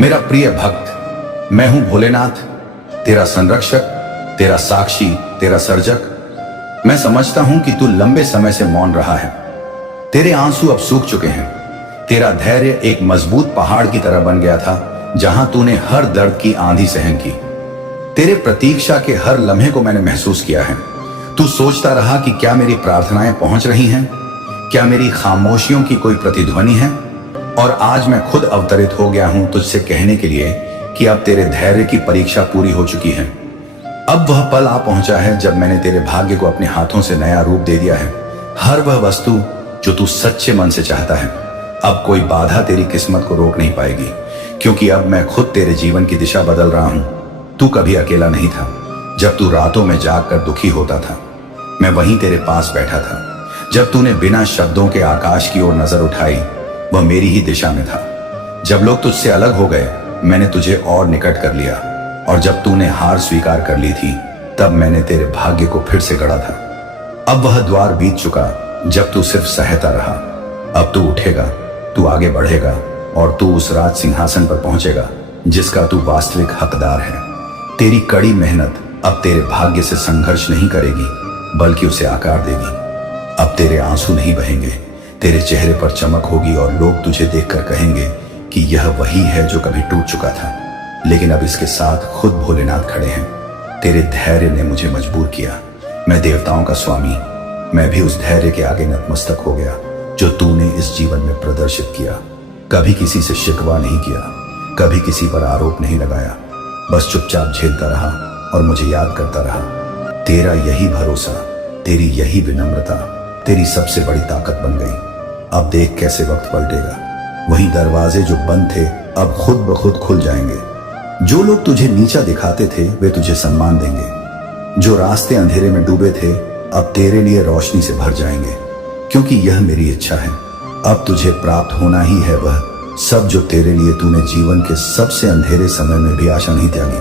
मेरा प्रिय भक्त, मैं हूं भोलेनाथ, तेरा संरक्षक, तेरा साक्षी, तेरा सर्जक। मैं समझता हूं कि तू लंबे समय से मौन रहा है। तेरे आंसू अब सूख चुके हैं। तेरा धैर्य एक मजबूत पहाड़ की तरह बन गया था, जहां तूने हर दर्द की आंधी सहन की। तेरे प्रतीक्षा के हर लम्हे को मैंने महसूस किया है। तू सोचता रहा कि क्या मेरी प्रार्थनाएं पहुंच रही हैं, क्या मेरी खामोशियों की कोई प्रतिध्वनि है। और आज मैं खुद अवतरित हो गया हूं तुझसे कहने के लिए कि अब तेरे धैर्य की परीक्षा पूरी हो चुकी है। अब वह पल आ पहुंचा है जब मैंने तेरे भाग्य को अपने हाथों से नया रूप दे दिया है। हर वह वस्तु जो तू सच्चे मन से चाहता है, अब कोई बाधा तेरी किस्मत को रोक नहीं पाएगी, क्योंकि अब मैं खुद तेरे जीवन की दिशा बदल रहा हूं। तू कभी अकेला नहीं था। जब तू रातों में जागकर दुखी होता था, मैं वहीं तेरे पास बैठा था। जब तूने बिना शब्दों के आकाश की ओर नजर उठाई, वह मेरी ही दिशा में था। जब लोग तुझसे अलग हो गए, मैंने तुझे और निकट कर लिया। और जब तूने हार स्वीकार कर ली थी, तब मैंने तेरे भाग्य को फिर से गढ़ा था। अब वह द्वार बीत चुका जब तू सिर्फ सहता रहा। अब तू उठेगा, तू आगे बढ़ेगा और तू उस राज सिंहासन पर पहुंचेगा जिसका तू वास्तविक हकदार है। तेरी कड़ी मेहनत अब तेरे भाग्य से संघर्ष नहीं करेगी, बल्कि उसे आकार देगी। अब तेरे आंसू नहीं बहेंगे, तेरे चेहरे पर चमक होगी और लोग तुझे देखकर कहेंगे कि यह वही है जो कभी टूट चुका था, लेकिन अब इसके साथ खुद भोलेनाथ खड़े हैं। तेरे धैर्य ने मुझे मजबूर किया। मैं देवताओं का स्वामी, मैं भी उस धैर्य के आगे नतमस्तक हो गया जो तूने इस जीवन में प्रदर्शित किया। कभी किसी से शिकवा नहीं किया, कभी किसी पर आरोप नहीं लगाया, बस चुपचाप झेलता रहा और मुझे याद करता रहा। तेरा यही भरोसा, तेरी यही विनम्रता तेरी सबसे बड़ी ताकत बन गई। अब देख कैसे वक्त पलटेगा। वही दरवाजे जो बंद थे अब खुद ब खुद खुल जाएंगे। जो लोग तुझे नीचा दिखाते थे, वे तुझे सम्मान देंगे। जो रास्ते अंधेरे में डूबे थे, अब तेरे लिए रोशनी से भर जाएंगे, क्योंकि यह मेरी इच्छा है। अब तुझे प्राप्त होना ही है वह सब जो तेरे लिए तूने जीवन के सबसे अंधेरे समय में भी आशा नहीं त्यागी।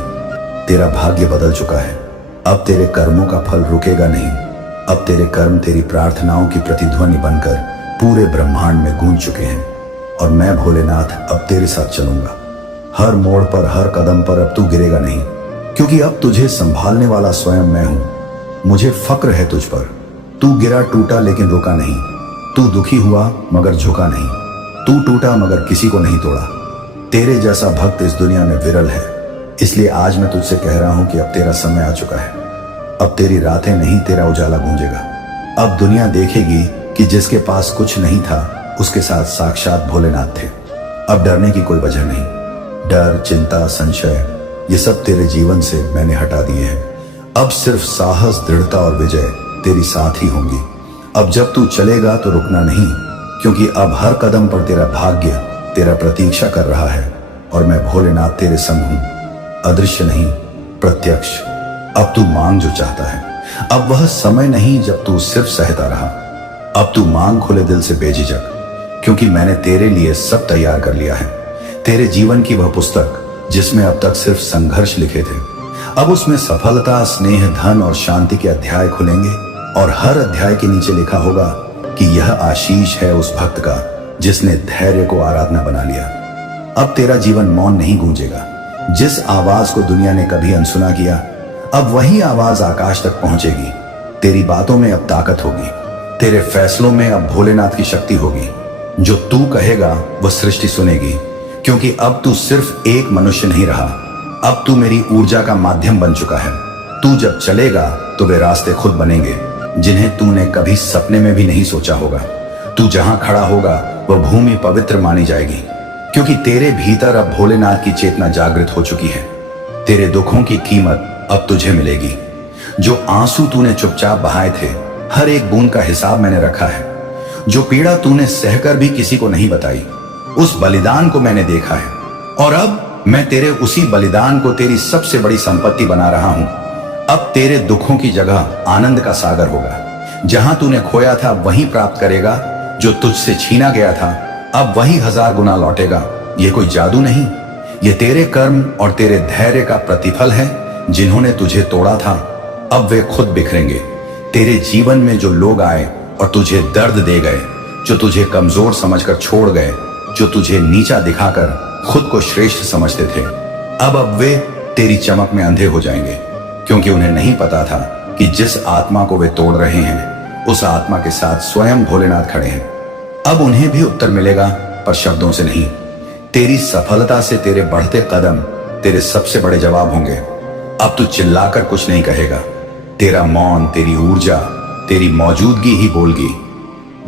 तेरा भाग्य बदल चुका है। अब तेरे कर्मों का फल रुकेगा नहीं। अब तेरे कर्म तेरी प्रार्थनाओं की प्रतिध्वनि बनकर पूरे ब्रह्मांड में गूंज चुके हैं। और मैं भोलेनाथ अब तेरे साथ चलूंगा। हर मोड़ पर, हर कदम पर अब तू गिरेगा नहीं, क्योंकि अब तुझे संभालने वाला स्वयं मैं हूं। मुझे फक्र है तुझ पर। तू गिरा टूटा लेकिन रुका नहीं। तू दुखी हुआ मगर झुका नहीं। तू टूटा मगर किसी को नहीं तोड़ा। तेरे जैसा भक्त इस दुनिया में विरल है। इसलिए आज मैं तुझसे कह रहा हूं कि अब तेरा समय आ चुका है। अब तेरी रातें नहीं, तेरा उजाला गूंजेगा। अब दुनिया देखेगी कि जिसके पास कुछ नहीं था, उसके साथ साक्षात भोलेनाथ थे। अब डरने की कोई वजह नहीं। डर, चिंता, संशय, ये सब तेरे जीवन से मैंने हटा दिए हैं। अब सिर्फ साहस, दृढ़ता और विजय तेरी साथ ही होंगी। अब जब तू चलेगा तो रुकना नहीं, क्योंकि अब हर कदम पर तेरा भाग्य तेरा प्रतीक्षा कर रहा है। और मैं भोलेनाथ तेरे संग हूं, अदृश्य नहीं, प्रत्यक्ष। अब तू मांग जो चाहता है। अब वह समय नहीं जब तू सिर्फ सहता रहा। अब तू मांग खुले दिल से बेझिझक, क्योंकि मैंने तेरे लिए सब तैयार कर लिया है। तेरे जीवन की वह पुस्तक जिसमें अब तक सिर्फ संघर्ष लिखे थे, अब उसमें सफलता, स्नेह, धन और शांति के अध्याय खुलेंगे। और हर अध्याय के नीचे लिखा होगा कि यह आशीष है उस भक्त का जिसने धैर्य को आराधना बना लिया। अब तेरा जीवन मौन नहीं गूंजेगा। जिस आवाज को दुनिया ने कभी अनसुना किया, अब वही आवाज आकाश तक पहुंचेगी। तेरी बातों में अब ताकत होगी। तेरे फैसलों में अब भोलेनाथ की शक्ति होगी। जो तू कहेगा वह सृष्टि सुनेगी, क्योंकि अब तू सिर्फ एक मनुष्य नहीं रहा। अब तू मेरी ऊर्जा का माध्यम बन चुका है। तू जब चलेगा तो वे रास्ते खुद बनेंगे जिन्हें तूने कभी सपने में भी नहीं सोचा होगा। तू जहां खड़ा होगा वह भूमि पवित्र मानी जाएगी, क्योंकि तेरे भीतर अब भोलेनाथ की चेतना जागृत हो चुकी है। तेरे दुखों की कीमत अब तुझे मिलेगी। जो आंसू तूने चुपचाप बहाए थे, हर एक बूंद का हिसाब मैंने रखा है। जो पीड़ा तूने सहकर भी किसी को नहीं बताई, उस बलिदान को मैंने देखा है। और अब मैं तेरे उसी बलिदान को तेरी सबसे बड़ी संपत्ति बना रहा हूं। अब तेरे दुखों की जगह आनंद का सागर होगा। जहां तूने खोया था वहीं प्राप्त करेगा। जो तुझसे छीना गया था अब वही 1000 गुना लौटेगा। यह कोई जादू नहीं, ये तेरे कर्म और तेरे धैर्य का प्रतिफल है। जिन्होंने तुझे तोड़ा था, अब वे खुद बिखरेंगे। तेरे जीवन में जो लोग आए और तुझे दर्द दे गए, जो तुझे कमजोर समझकर छोड़ गए, जो तुझे नीचा दिखाकर खुद को श्रेष्ठ समझते थे, अब वे तेरी चमक में अंधे हो जाएंगे, क्योंकि उन्हें नहीं पता था कि जिस आत्मा को वे तोड़ रहे हैं उस आत्मा के साथ स्वयं भोलेनाथ खड़े हैं। अब उन्हें भी उत्तर मिलेगा, पर शब्दों से नहीं। तेरी सफलता से तेरे बढ़ते कदम तेरे सबसे बड़े जवाब होंगे। अब तू चिल्लाकर कुछ नहीं कहेगा, तेरा मौन, तेरी ऊर्जा, तेरी मौजूदगी ही बोलगी।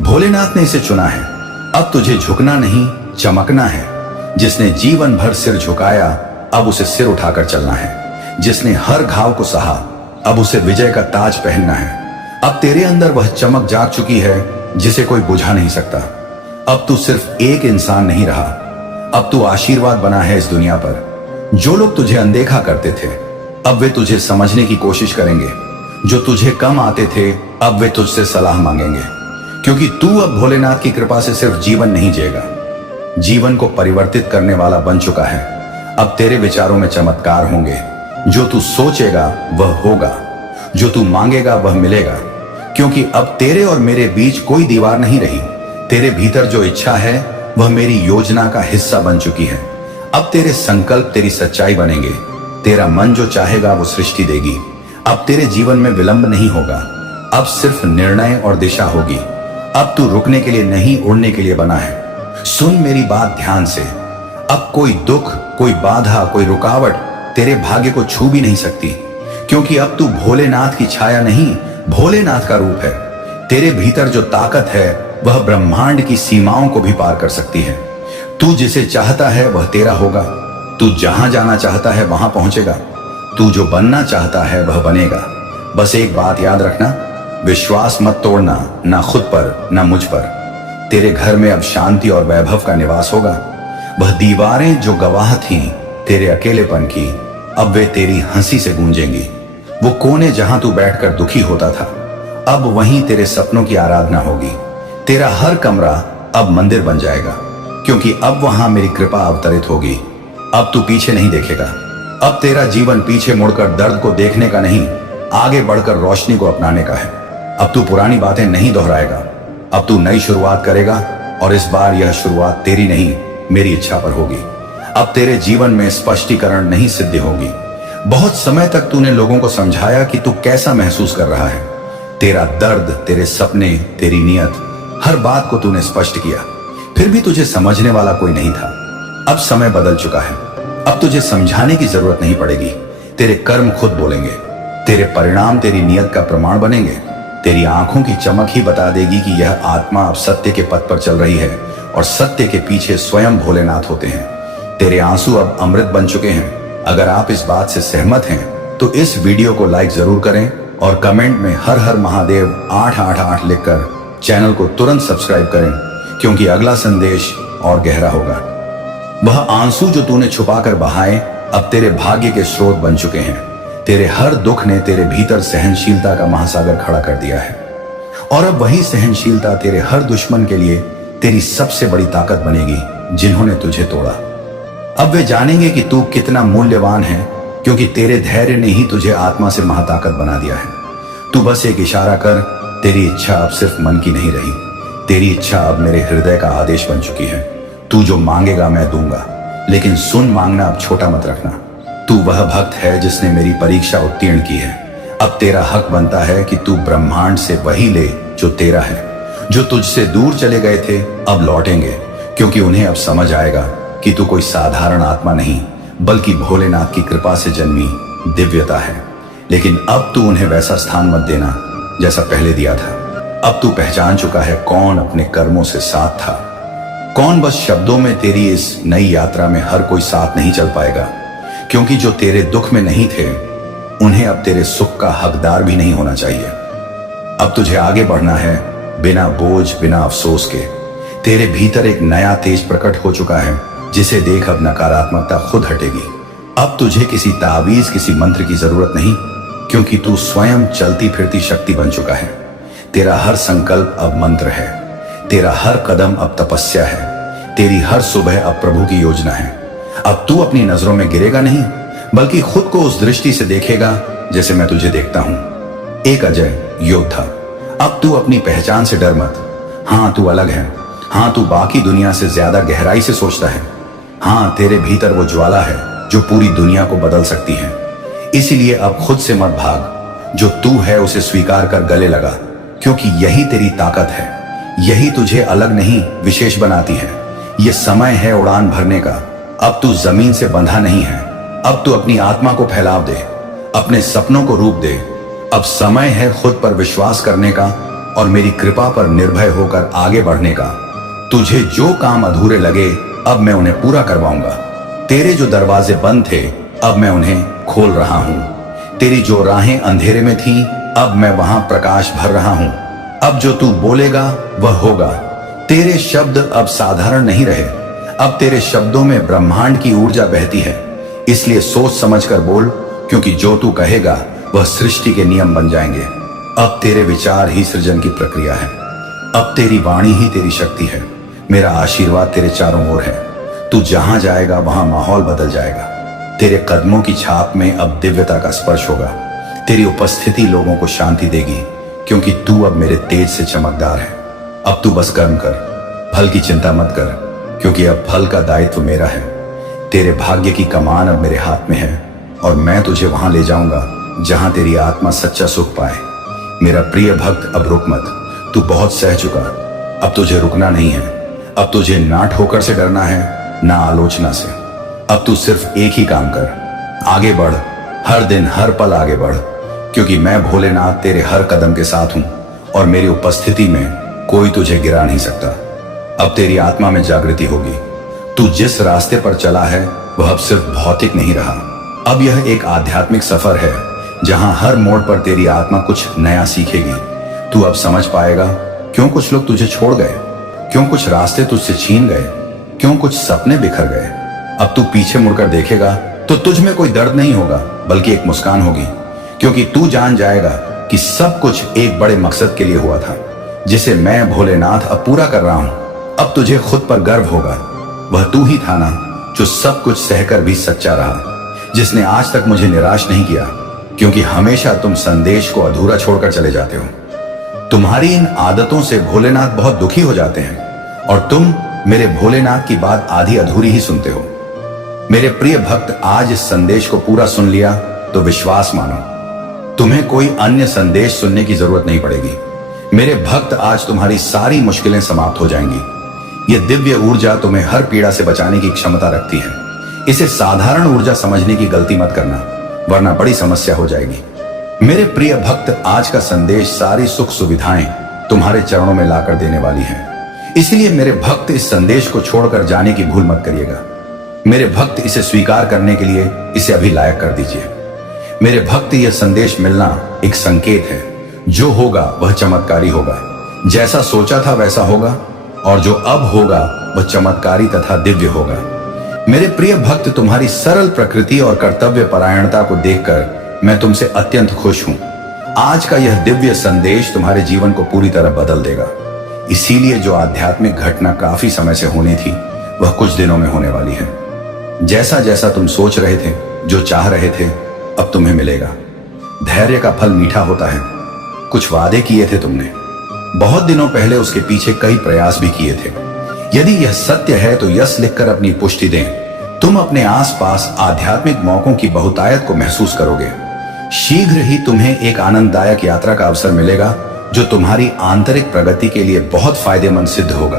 भोलेनाथ ने इसे चुना है। अब तुझे झुकना नहीं, चमकना है। जिसने जीवन भर सिर झुकाया, अब उसे सिर उठाकर चलना है। जिसने हर घाव को सहा, अब उसे विजय का ताज पहनना है। अब तेरे अंदर वह चमक जाग चुकी है जिसे कोई बुझा नहीं सकता। अब तू सिर्फ एक इंसान नहीं रहा, अब तू आशीर्वाद बना है इस दुनिया पर। जो लोग तुझे अनदेखा करते थे, अब वे तुझे समझने की कोशिश करेंगे। जो तुझे कम आते थे, अब वे तुझसे सलाह मांगेंगे, क्योंकि तू अब भोलेनाथ की कृपा से सिर्फ जीवन नहीं जिएगा, जीवन को परिवर्तित करने वाला बन चुका है। अब तेरे विचारों में चमत्कार होंगे। जो तू सोचेगा वह होगा, जो तू मांगेगा वह मिलेगा, क्योंकि अब तेरे और मेरे बीच कोई दीवार नहीं रही। तेरे भीतर जो इच्छा है वह मेरी योजना का हिस्सा बन चुकी है। अब तेरे संकल्प तेरी सच्चाई बनेंगे। तेरा मन जो चाहेगा वो सृष्टि देगी। अब तेरे जीवन में विलंब नहीं होगा, अब सिर्फ निर्णय और दिशा होगी। अब तू रुकने के लिए नहीं, उड़ने के लिए बना है। सुन मेरी बात ध्यान से। अब कोई दुख, कोई बाधा, कोई रुकावट तेरे भाग्य को छू भी नहीं सकती, क्योंकि अब तू भोलेनाथ की छाया नहीं, भोलेनाथ का रूप है। तेरे भीतर जो ताकत है वह ब्रह्मांड की सीमाओं को भी पार कर सकती है। तू जिसे चाहता है वह तेरा होगा। तू जहां जाना चाहता है वहां पहुंचेगा। तू जो बनना चाहता है वह बनेगा। बस एक बात याद रखना, विश्वास मत तोड़ना, ना खुद पर ना मुझ पर। तेरे घर में अब शांति और वैभव का निवास होगा। वह दीवारें जो गवाह थीं तेरे अकेलेपन की, अब वे तेरी हंसी से गूंजेंगी। वो कोने जहां तू बैठकर दुखी होता था, अब वहीं तेरे सपनों की आराधना होगी। तेरा हर कमरा अब मंदिर बन जाएगा, क्योंकि अब वहां मेरी कृपा अवतरित होगी। अब तू पीछे नहीं देखेगा। अब तेरा जीवन पीछे मुड़कर दर्द को देखने का नहीं, आगे बढ़कर रोशनी को अपनाने का है। अब तू पुरानी बातें नहीं दोहराएगा। अब तू नई शुरुआत करेगा, और इस बार यह शुरुआत तेरी नहीं, मेरी इच्छा पर होगी। अब तेरे जीवन में स्पष्टीकरण नहीं सिद्धि होगी। बहुत समय तक तूने लोगों को समझाया कि तू कैसा महसूस कर रहा है। तेरा दर्द, तेरे सपने, तेरी नियत, हर बात को तूने स्पष्ट किया, फिर भी तुझे समझने वाला कोई नहीं था। अब समय बदल चुका है। अब तुझे समझाने की जरूरत नहीं पड़ेगी। तेरे कर्म खुद बोलेंगे। तेरे परिणाम तेरी नियत का प्रमाण बनेंगे। तेरी आंखों की चमक ही बता देगी कि यह आत्मा अब सत्य के पथ पर चल रही है, और सत्य के पीछे स्वयं भोलेनाथ होते हैं। तेरे आंसू अब अमृत बन चुके हैं। अगर आप इस बात से सहमत हैं तो इस वीडियो को लाइक जरूर करें, और कमेंट में हर हर महादेव 888 लिखकर चैनल को तुरंत सब्सक्राइब करें, क्योंकि अगला संदेश और गहरा होगा। वह आंसू जो तूने छुपाकर बहाए, अब तेरे भाग्य के स्रोत बन चुके हैं। तेरे हर दुख ने तेरे भीतर सहनशीलता का महासागर खड़ा कर दिया है, और अब वही सहनशीलता तेरे हर दुश्मन के लिए तेरी सबसे बड़ी ताकत बनेगी, जिन्होंने तुझे तोड़ा। अब वे जानेंगे कि तू कितना मूल्यवान है, क्योंकि तेरे धैर्य ने ही तुझे आत्मा से महाताकत बना दिया है। तू बस एक इशारा कर, तेरी इच्छा अब सिर्फ मन की नहीं रही। तेरी इच्छा अब मेरे हृदय का आदेश बन चुकी है। तू जो मांगेगा मैं दूंगा, लेकिन सुन, मांगना अब छोटा मत रखना। तू वह भक्त है जिसने मेरी परीक्षा उत्तीर्ण की है। अब तेरा हक बनता है कि तू ब्रह्मांड से वही ले जो तेरा है। जो तुझसे दूर चले गए थे अब लौटेंगे, क्योंकि उन्हें अब समझ आएगा कि तू कोई साधारण आत्मा नहीं, बल्कि भोलेनाथ की कृपा से जन्मी दिव्यता है। लेकिन अब तू उन्हें वैसा स्थान मत देना जैसा पहले दिया था। अब तू पहचान चुका है कौन अपने कर्मों से साथ था, कौन बस शब्दों में। तेरी इस नई यात्रा में हर कोई साथ नहीं चल पाएगा, क्योंकि जो तेरे दुख में नहीं थे, उन्हें अब तेरे सुख का हकदार भी नहीं होना चाहिए। अब तुझे आगे बढ़ना है, बिना बोझ, बिना अफसोस के। तेरे भीतर एक नया तेज प्रकट हो चुका है, जिसे देख अब नकारात्मकता खुद हटेगी। अब तुझे किसी तावीज, किसी मंत्र की जरूरत नहीं, क्योंकि तू स्वयं चलती फिरती शक्ति बन चुका है। तेरा हर संकल्प अब मंत्र है। तेरा हर कदम अब तपस्या है। तेरी हर सुबह अब प्रभु की योजना है। अब तू अपनी नजरों में गिरेगा नहीं, बल्कि खुद को उस दृष्टि से देखेगा जैसे मैं तुझे देखता हूं, एक अजय योद्धा। अब तू अपनी पहचान से डर मत। हाँ, तू अलग है। हाँ, तू बाकी दुनिया से ज्यादा गहराई से सोचता है। हाँ, तेरे भीतर वो ज्वाला है जो पूरी दुनिया को बदल सकती है। इसीलिए अब खुद से मत भाग। जो तू है उसे स्वीकार कर गले लगा, क्योंकि यही तेरी ताकत है। यही तुझे अलग नहीं, विशेष बनाती है। ये समय है उड़ान भरने का। अब तू जमीन से बंधा नहीं है। अब तू अपनी आत्मा को फैलाव दे, अपने सपनों को रूप दे। अब समय है खुद पर विश्वास करने का और मेरी कृपा पर निर्भय होकर आगे बढ़ने का। तुझे जो काम अधूरे लगे, अब मैं उन्हें पूरा करवाऊंगा। तेरे जो दरवाजे बंद थे, अब मैं उन्हें खोल रहा हूं। तेरी जो राहें अंधेरे में थीं, अब मैं वहां प्रकाश भर रहा हूं। अब जो तू बोलेगा वह होगा। तेरे शब्द अब साधारण नहीं रहे। अब तेरे शब्दों में ब्रह्मांड की ऊर्जा बहती है। इसलिए सोच समझकर बोल, क्योंकि जो तू कहेगा वह सृष्टि के नियम बन जाएंगे। अब तेरे विचार ही सृजन की प्रक्रिया है। अब तेरी वाणी ही तेरी शक्ति है। मेरा आशीर्वाद तेरे चारों ओर है। तू जहां जाएगा वहां माहौल बदल जाएगा। तेरे कदमों की छाप में अब दिव्यता का स्पर्श होगा। तेरी उपस्थिति लोगों को शांति देगी, क्योंकि तू अब मेरे तेज से चमकदार है। अब तू बस कर्म कर, फल की चिंता मत कर, क्योंकि अब फल का दायित्व मेरा है। तेरे भाग्य की कमान अब मेरे हाथ में है और मैं तुझे वहां ले जाऊंगा जहां तेरी आत्मा सच्चा सुख पाए। मेरा प्रिय भक्त, अब रुक मत। तू बहुत सह चुका। अब तुझे रुकना नहीं है। अब तुझे ना ठोकर से डरना है, ना आलोचना से। अब तू सिर्फ एक ही काम कर, आगे बढ़। हर दिन हर पल आगे बढ़, क्योंकि मैं भोलेनाथ तेरे हर कदम के साथ हूं और मेरी उपस्थिति में कोई तुझे गिरा नहीं सकता। अब तेरी आत्मा में जागृति होगी। तू जिस रास्ते पर चला है वह अब सिर्फ भौतिक नहीं रहा। अब यह एक आध्यात्मिक सफर है, जहां हर मोड़ पर तेरी आत्मा कुछ नया सीखेगी। तू अब समझ पाएगा क्यों कुछ लोग तुझे छोड़ गए, क्यों कुछ रास्ते तुझसे छीन गए, क्यों कुछ सपने बिखर गए। अब तू पीछे मुड़कर देखेगा तो तुझ में कोई दर्द नहीं होगा, बल्कि एक मुस्कान होगी, क्योंकि तू जान जाएगा कि सब कुछ एक बड़े मकसद के लिए हुआ था, जिसे मैं भोलेनाथ अब पूरा कर रहा हूं। अब तुझे खुद पर गर्व होगा। वह तू ही था ना जो सब कुछ सहकर भी सच्चा रहा, जिसने आज तक मुझे निराश नहीं किया, क्योंकि हमेशा तुम संदेश को अधूरा छोड़कर चले जाते हो। तुम्हारी इन आदतों से भोलेनाथ बहुत दुखी हो जाते हैं और तुम मेरे भोलेनाथ की बात आधी अधूरी ही सुनते हो। मेरे प्रिय भक्त, आज इस संदेश को पूरा सुन लिया तो विश्वास मानो, तुम्हें कोई अन्य संदेश सुनने की जरूरत नहीं पड़ेगी। मेरे भक्त, आज तुम्हारी सारी मुश्किलें समाप्त हो जाएंगी। यह दिव्य ऊर्जा तुम्हें हर पीड़ा से बचाने की क्षमता रखती है। इसे साधारण ऊर्जा समझने की गलती मत करना, वरना बड़ी समस्या हो जाएगी। मेरे प्रिय भक्त, आज का संदेश सारी सुख सुविधाएं तुम्हारे चरणों में लाकर देने वाली है। इसलिए मेरे भक्त, इस संदेश को छोड़कर जाने की भूल मत करिएगा। मेरे भक्त, इसे स्वीकार करने के लिए इसे अभी लायक कर दीजिए। मेरे भक्त, यह संदेश मिलना एक संकेत है। जो होगा वह चमत्कारी होगा। जैसा सोचा था वैसा होगा, और जो अब होगा वह चमत्कारी तथा दिव्य होगा। मेरे प्रिय भक्त, तुम्हारी सरल प्रकृति और कर्तव्य परायणता को देखकर मैं तुमसे अत्यंत खुश हूं। आज का यह दिव्य संदेश तुम्हारे जीवन को पूरी तरह बदल देगा। इसीलिए जो आध्यात्मिक घटना काफी समय से होनी थी, वह कुछ दिनों में होने वाली है। जैसा जैसा तुम सोच रहे थे, जो चाह रहे थे, अब तुम्हें मिलेगा। धैर्य का फल मीठा होता है। कुछ वादे किए थे तुमने, बहुत दिनों पहले उसके पीछे कई प्रयास भी किए थे। यदि यह सत्य है तो यस लिखकर अपनी पुष्टि दें। तुम अपने आसपास आध्यात्मिक मौकों की बहुतायत को महसूस करोगे। शीघ्र ही तुम्हें एक आनंददायक यात्रा का अवसर मिलेगा, जो तुम्हारी आंतरिक प्रगति के लिए बहुत फायदेमंद सिद्ध होगा।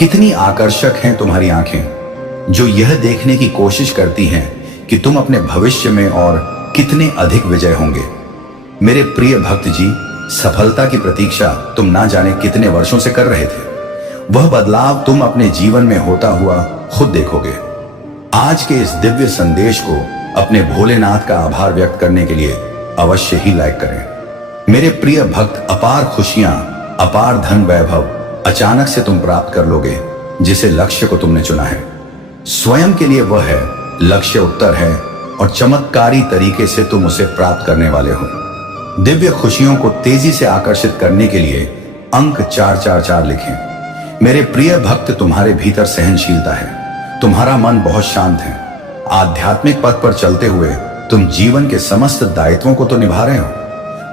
कितनी आकर्षक हैं तुम्हारी आंखें, जो यह देखने की कोशिश करती हैं कि तुम अपने भविष्य में और कितने अधिक विजय होंगे। मेरे प्रिय भक्त जी, सफलता की प्रतीक्षा तुम ना जाने कितने वर्षों से कर रहे थे। वह बदलाव तुम अपने जीवन में होता हुआ खुद देखोगे। आज के इस दिव्य संदेश को अपने भोलेनाथ का आभार व्यक्त करने के लिए अवश्य ही लाइक करें। मेरे प्रिय भक्त, अपार खुशियां, अपार धन वैभव अचानक से तुम प्राप्त कर लोगे, जिसे लक्ष्य को तुमने चुना है। स्वयं के लिए वह है, लक्ष्य उत्तर है और चमत्कारी तरीके से तुम उसे प्राप्त करने वाले हो। दिव्य खुशियों को तेजी से आकर्षित करने के लिए अंक 444 लिखें। मेरे प्रिय भक्त, तुम्हारे भीतर सहनशीलता है। तुम्हारा मन बहुत शांत है। आध्यात्मिक पथ पर चलते हुए तुम जीवन के समस्त दायित्वों को तो निभा रहे हो,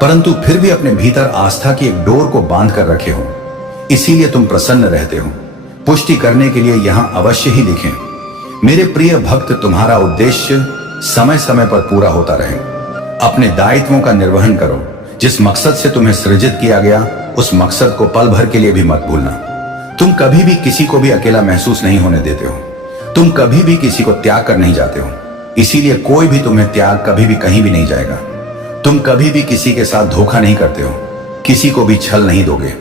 परंतु फिर भी अपने भीतर आस्था की एक डोर को बांध कर रखे हो। इसीलिए तुम प्रसन्न रहते हो। पुष्टि करने के लिए यहां अवश्य ही लिखें। मेरे प्रिय भक्त, तुम्हारा उद्देश्य समय समय पर पूरा होता रहे। अपने दायित्वों का निर्वहन करो। जिस मकसद से तुम्हें सृजित किया गया, उस मकसद को पल भर के लिए भी मत भूलना। तुम कभी भी किसी को भी अकेला महसूस नहीं होने देते हो। तुम कभी भी किसी को त्याग कर नहीं जाते हो, इसीलिए कोई भी तुम्हें त्याग कभी भी कहीं भी नहीं जाएगा। तुम कभी भी किसी के साथ धोखा नहीं करते हो, किसी को भी छल नहीं दोगे,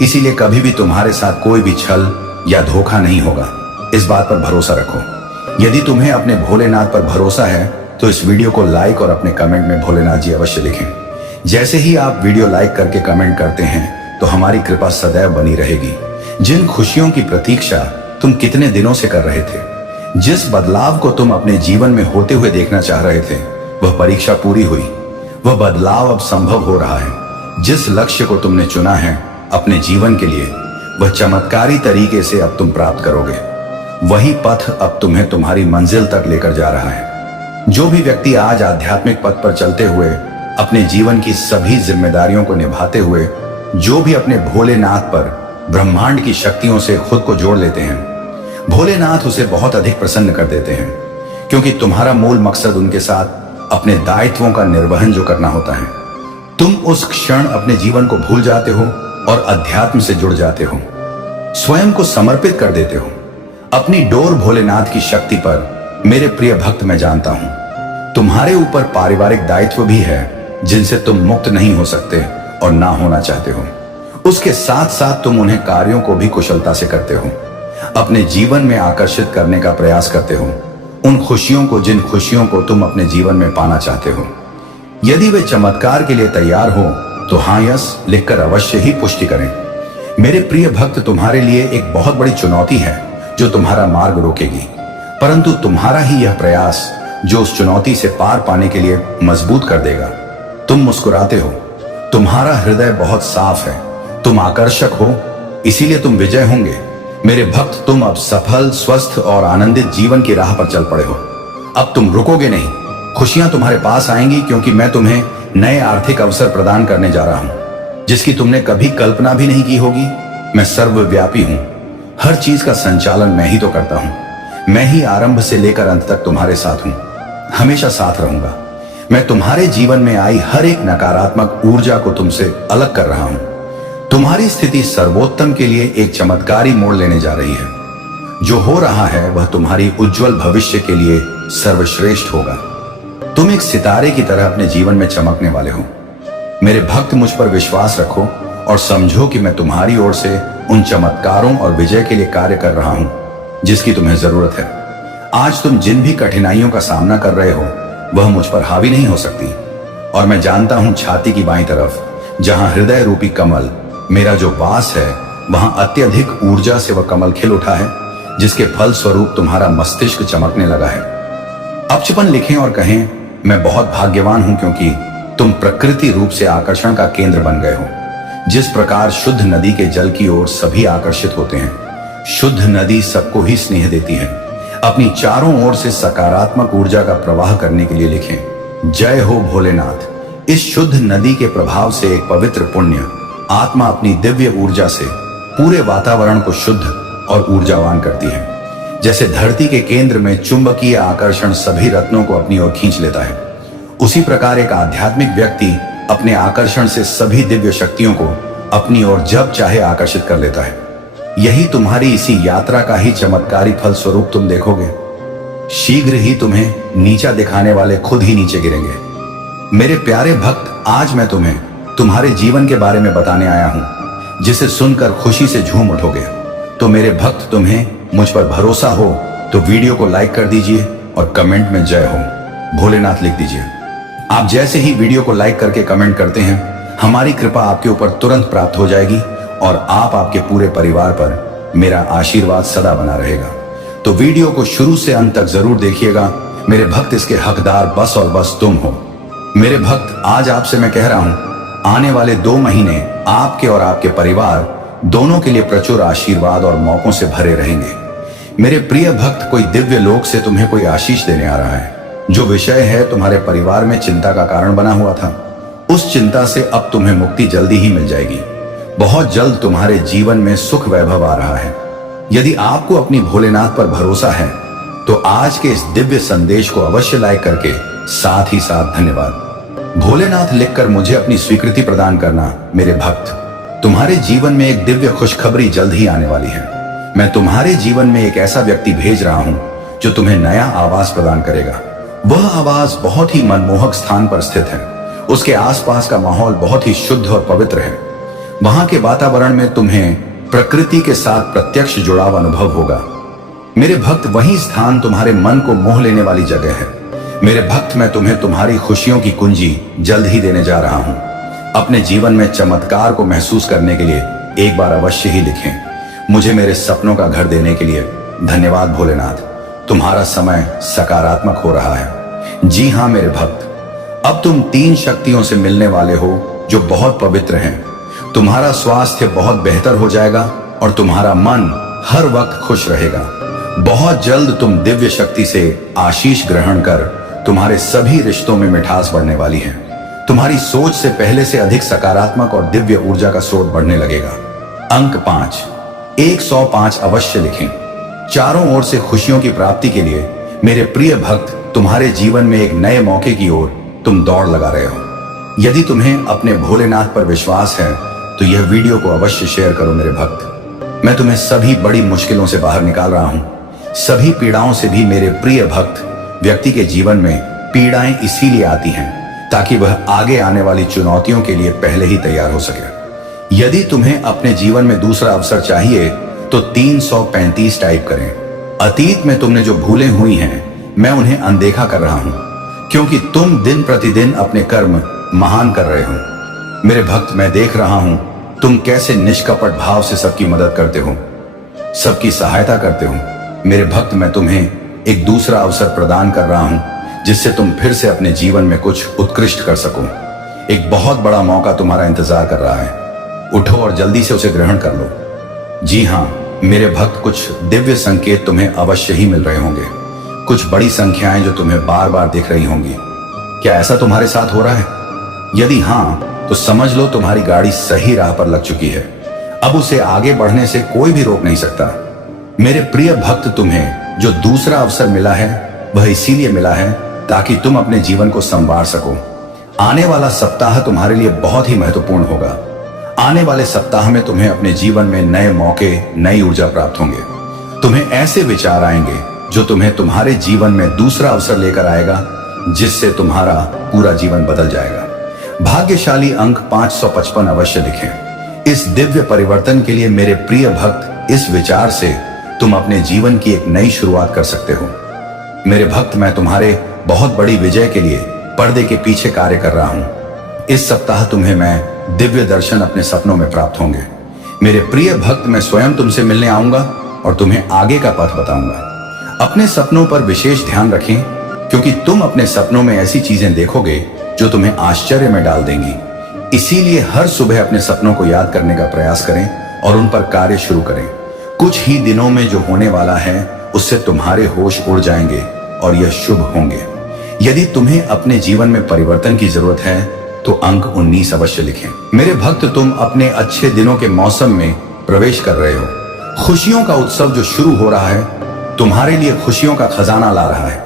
इसीलिए कभी भी तुम्हारे साथ कोई भी छल या धोखा नहीं होगा। इस बात पर भरोसा रखो। यदि तुम्हें अपने भोलेनाथ पर भरोसा है तो इस वीडियो को लाइक और अपने कमेंट में भोलेनाथ जी अवश्य लिखें। जैसे ही आप वीडियो लाइक करके कमेंट करते हैं तो हमारी कृपा सदैव बनी रहेगी। जिन खुशियों की प्रतीक्षा तुम कितने दिनों से कर रहे थे, जिस बदलाव को तुम अपने जीवन में होते हुए देखना चाह रहे थे, वह परीक्षा पूरी हुई। वह बदलाव अब संभव हो रहा है। जिस लक्ष्य को तुमने चुना है अपने जीवन के लिए, वह चमत्कारी तरीके से अब तुम प्राप्त करोगे। वही पथ अब तुम्हें तुम्हारी मंजिल तक लेकर जा रहा है। जो भी व्यक्ति आज आध्यात्मिक पथ पर चलते हुए अपने जीवन की सभी जिम्मेदारियों को निभाते हुए जो भी अपने भोलेनाथ पर ब्रह्मांड की शक्तियों से खुद को जोड़ लेते हैं, भोलेनाथ उसे बहुत अधिक प्रसन्न कर देते हैं, क्योंकि तुम्हारा मूल मकसद उनके साथ अपने दायित्वों का निर्वहन जो करना होता है। तुम उस क्षण अपने जीवन को भूल जाते हो और अध्यात्म से जुड़ जाते हो, स्वयं को समर्पित कर देते हो। अपनी डोर भोलेनाथ की शक्ति पर मेरे प्रिय भक्त, मैं जानता हूं तुम्हारे ऊपर पारिवारिक दायित्व भी है जिनसे तुम मुक्त नहीं हो सकते और ना होना चाहते हो। उसके साथ साथ तुम उन्हें कार्यों को भी कुशलता से करते हो, अपने जीवन में आकर्षित करने का प्रयास करते हो, उन खुशियों को जिन खुशियों को तुम अपने जीवन में पाना चाहते हो। यदि वे चमत्कार के लिए तैयार हो तो हाँ यस लिखकर अवश्य ही पुष्टि करें। मेरे प्रिय भक्त, तुम्हारे लिए एक बहुत बड़ी चुनौती है जो तुम्हारा मार्ग रोकेगी, परंतु तुम्हारा ही यह प्रयास जो उस चुनौती से पार पाने के लिए मजबूत कर देगा। तुम मुस्कुराते हो, तुम्हारा हृदय बहुत साफ है, तुम आकर्षक हो, इसीलिए तुम विजय होंगे। मेरे भक्त, तुम अब सफल, स्वस्थ और आनंदित जीवन की राह पर चल पड़े हो। अब तुम रुकोगे नहीं, खुशियां तुम्हारे पास आएंगी, क्योंकि मैं तुम्हें नए आर्थिक अवसर प्रदान करने जा रहा हूं जिसकी तुमने कभी कल्पना भी नहीं की होगी। मैं सर्वव्यापी हूं, हर चीज का संचालन मैं ही तो करता हूं। मैं ही आरंभ से लेकर अंत तक तुम्हारे साथ हूं, हमेशा साथ रहूंगा। मैं तुम्हारे जीवन में आई हर एक नकारात्मक ऊर्जा को तुमसे अलग कर रहा हूं। तुम्हारी स्थिति सर्वोत्तम के लिए एक चमत्कारी मोड़ लेने जा रही है। जो हो रहा है वह तुम्हारी उज्जवल भविष्य के लिए सर्वश्रेष्ठ होगा। तुम एक सितारे की तरह अपने जीवन में चमकने वाले हो। मेरे भक्त, मुझ पर विश्वास रखो और समझो कि मैं तुम्हारी ओर से उन चमत्कारों और विजय के लिए कार्य कर रहा हूं जिसकी तुम्हें जरूरत है। आज तुम जिन भी कठिनाइयों का सामना कर रहे हो वह मुझ पर हावी नहीं हो सकती, और मैं जानता हूं छाती की बाईं तरफ जहां हृदय रूपी कमल मेरा जो वास है, वहां अत्यधिक ऊर्जा से वह कमल खिल उठा है, जिसके फल स्वरूप तुम्हारा मस्तिष्क चमकने लगा है। अपचपन लिखें और कहें, मैं बहुत भाग्यवान हूं क्योंकि तुम प्रकृति रूप से आकर्षण का केंद्र बन गए हो। जिस प्रकार शुद्ध नदी के जल की ओर सभी आकर्षित होते हैं, शुद्ध नदी सबको ही स्नेह देती है। अपनी चारों ओर से सकारात्मक ऊर्जा का प्रवाह करने के लिए लिखें, जय हो भोलेनाथ। इस शुद्ध नदी के प्रभाव से एक पवित्र पुण्य आत्मा अपनी दिव्य ऊर्जा से पूरे वातावरण को शुद्ध और ऊर्जावान करती है। जैसे धरती के केंद्र में चुंबकीय आकर्षण सभी रत्नों को अपनी ओर खींच लेता है, उसी प्रकार एक आध्यात्मिक व्यक्ति अपने आकर्षण से सभी दिव्य शक्तियों को अपनी ओर जब चाहे आकर्षित कर लेता है। यही तुम्हारी इसी यात्रा का ही चमत्कारी फल स्वरूप तुम देखोगे। शीघ्र ही तुम्हें नीचा दिखाने वाले खुद ही नीचे गिरेंगे। मेरे प्यारे भक्त, आज मैं तुम्हें तुम्हारे जीवन के बारे में बताने आया हूं, जिसे सुनकर खुशी से झूम उठोगे। तो मेरे भक्त, तुम्हें मुझ पर भरोसा हो तो वीडियो को लाइक कर दीजिए और कमेंट में जय हो भोलेनाथ लिख दीजिए। आप जैसे ही वीडियो को लाइक करके कमेंट करते हैं, हमारी कृपा आपके ऊपर तुरंत प्राप्त हो जाएगी और आपके पूरे परिवार पर मेरा आशीर्वाद सदा बना रहेगा। तो वीडियो को शुरू से अंत तक जरूर देखिएगा मेरे भक्त, इसके हकदार बस और बस तुम हो। मेरे भक्त, आज आपसे मैं कह रहा हूं, आने वाले 2 महीने आपके और आपके परिवार दोनों के लिए प्रचुर आशीर्वाद और मौकों से भरे रहेंगे। मेरे प्रिय भक्त, कोई दिव्य लोक से तुम्हें कोई आशीष देने आ रहा है। जो विषय है तुम्हारे परिवार में चिंता का कारण बना हुआ था, उस चिंता से अब तुम्हें मुक्ति जल्दी ही मिल जाएगी। बहुत जल्द तुम्हारे जीवन में सुख वैभव आ रहा है। यदि आपको अपनी भोलेनाथ पर भरोसा है तो आज के इस दिव्य संदेश को अवश्य लाइक करके साथ ही साथ धन्यवाद। भोलेनाथ लिखकर मुझे अपनी स्वीकृति प्रदान करना। मेरे भक्त, तुम्हारे जीवन में एक दिव्य खुशखबरी जल्द ही आने वाली है। मैं तुम्हारे जीवन में एक ऐसा व्यक्ति भेज रहा हूं जो तुम्हें नया आवास प्रदान करेगा। वह आवास बहुत ही मनमोहक स्थान पर स्थित है। उसके आसपास का माहौल बहुत ही शुद्ध और पवित्र है। वहां के वातावरण में तुम्हें प्रकृति के साथ प्रत्यक्ष जुड़ाव अनुभव होगा। मेरे भक्त, वही स्थान तुम्हारे मन को मोह लेने वाली जगह है। मेरे भक्त, मैं तुम्हें तुम्हारी खुशियों की कुंजी जल्द ही देने जा रहा हूं। अपने जीवन में चमत्कार को महसूस करने के लिए एक बार अवश्य ही लिखें, मुझे मेरे सपनों का घर देने के लिए धन्यवाद भोलेनाथ। तुम्हारा समय सकारात्मक हो रहा है। जी हाँ मेरे भक्त, अब तुम 3 शक्तियों से मिलने वाले हो जो बहुत पवित्र हैं। तुम्हारा स्वास्थ्य बहुत बेहतर हो जाएगा और तुम्हारा मन हर वक्त खुश रहेगा। बहुत जल्द तुम दिव्य शक्ति से आशीष ग्रहण कर तुम्हारे सभी रिश्तों में मिठास बढ़ने वाली है। तुम्हारी सोच से पहले से अधिक सकारात्मक और दिव्य ऊर्जा का स्रोत बढ़ने लगेगा। अंक 5, 105 अवश्य लिखें। चारों ओर से खुशियों की प्राप्ति के लिए मेरे प्रिय भक्त, तुम्हारे जीवन में एक नए मौके की ओर तुम दौड़ लगा रहे हो। यदि तुम्हें अपने भोलेनाथ पर विश्वास है तो यह वीडियो को अवश्य शेयर करो मेरे भक्त। मैं तुम्हें सभी बड़ी मुश्किलों से बाहर निकाल रहा हूं, सभी पीड़ाओं से भी। मेरे प्रिय भक्त, व्यक्ति के जीवन में पीड़ाएं इसीलिए आती हैं ताकि वह आगे आने वाली चुनौतियों के लिए पहले ही तैयार हो सके। यदि तुम्हें अपने जीवन में दूसरा अवसर चाहिए तो 335 टाइप करें। अतीत में तुमने जो भूलें हुई हैं, मैं उन्हें अनदेखा कर रहा हूं, क्योंकि तुम दिन प्रतिदिन अपने कर्म महान कर रहे हो। मेरे भक्त, मैं देख रहा हूं तुम कैसे निष्कपट भाव से सबकी मदद करते हो, सबकी सहायता करते हो। मेरे भक्त, मैं तुम्हें एक दूसरा अवसर प्रदान कर रहा हूं जिससे तुम फिर से अपने जीवन में कुछ उत्कृष्ट कर सको। एक बहुत बड़ा मौका तुम्हारा इंतजार कर रहा है। उठो और जल्दी से उसे ग्रहण कर लो। जी हाँ मेरे भक्त, कुछ दिव्य संकेत तुम्हें अवश्य ही मिल रहे होंगे। कुछ बड़ी संख्याएं जो तुम्हें बार बार दिख रही होंगी। क्या ऐसा तुम्हारे साथ हो रहा है? यदि हाँ तो समझ लो तुम्हारी गाड़ी सही राह पर लग चुकी है। अब उसे आगे बढ़ने से कोई भी रोक नहीं सकता। मेरे प्रिय भक्त, तुम्हें जो दूसरा अवसर मिला है वह इसीलिए मिला है ताकि तुम अपने जीवन को संवार सको। आने वाला सप्ताह तुम्हारे लिए बहुत ही महत्वपूर्ण होगा। आने वाले सप्ताह में तुम्हें अपने जीवन में नए मौके, नई ऊर्जा प्राप्त होंगे। तुम्हें ऐसे विचार आएंगे जो तुम्हें तुम्हारे जीवन में दूसरा अवसर लेकर आएगा, जिससे तुम्हारा पूरा जीवन बदल जाएगा। भाग्यशाली अंक 555 अवश्य लिखें। इस दिव्य परिवर्तन के लिए मेरे प्रिय भक्त, इस विचार से तुम अपने जीवन की एक नई शुरुआत कर सकते हो। मेरे भक्त, मैं तुम्हारे बहुत बड़ी विजय के लिए पर्दे के पीछे कार्य कर रहा हूं। इस सप्ताह तुम्हें मैं दिव्य दर्शन अपने सपनों में प्राप्त होंगे। मेरे प्रिय भक्त, मैं स्वयं तुमसे मिलने आऊंगा और तुम्हें आगे का पथ बताऊंगा। अपने सपनों पर विशेष ध्यान रखें, क्योंकि तुम अपने सपनों में ऐसी चीजें देखोगे जो तुम्हें आश्चर्य में डाल देंगी। इसीलिए हर सुबह अपने सपनों को याद करने का प्रयास करें और उन पर कार्य शुरू करें। कुछ ही दिनों में जो होने वाला है उससे तुम्हारे होश उड़ जाएंगे और यह शुभ होंगे। यदि तुम्हें अपने जीवन में परिवर्तन की जरूरत है तो अंक 19 अवश्य लिखें। मेरे भक्त, तुम अपने अच्छे दिनों के मौसम में प्रवेश कर रहे हो। खुशियों का उत्सव जो शुरू हो रहा है तुम्हारे लिए खुशियों का खजाना ला रहा है।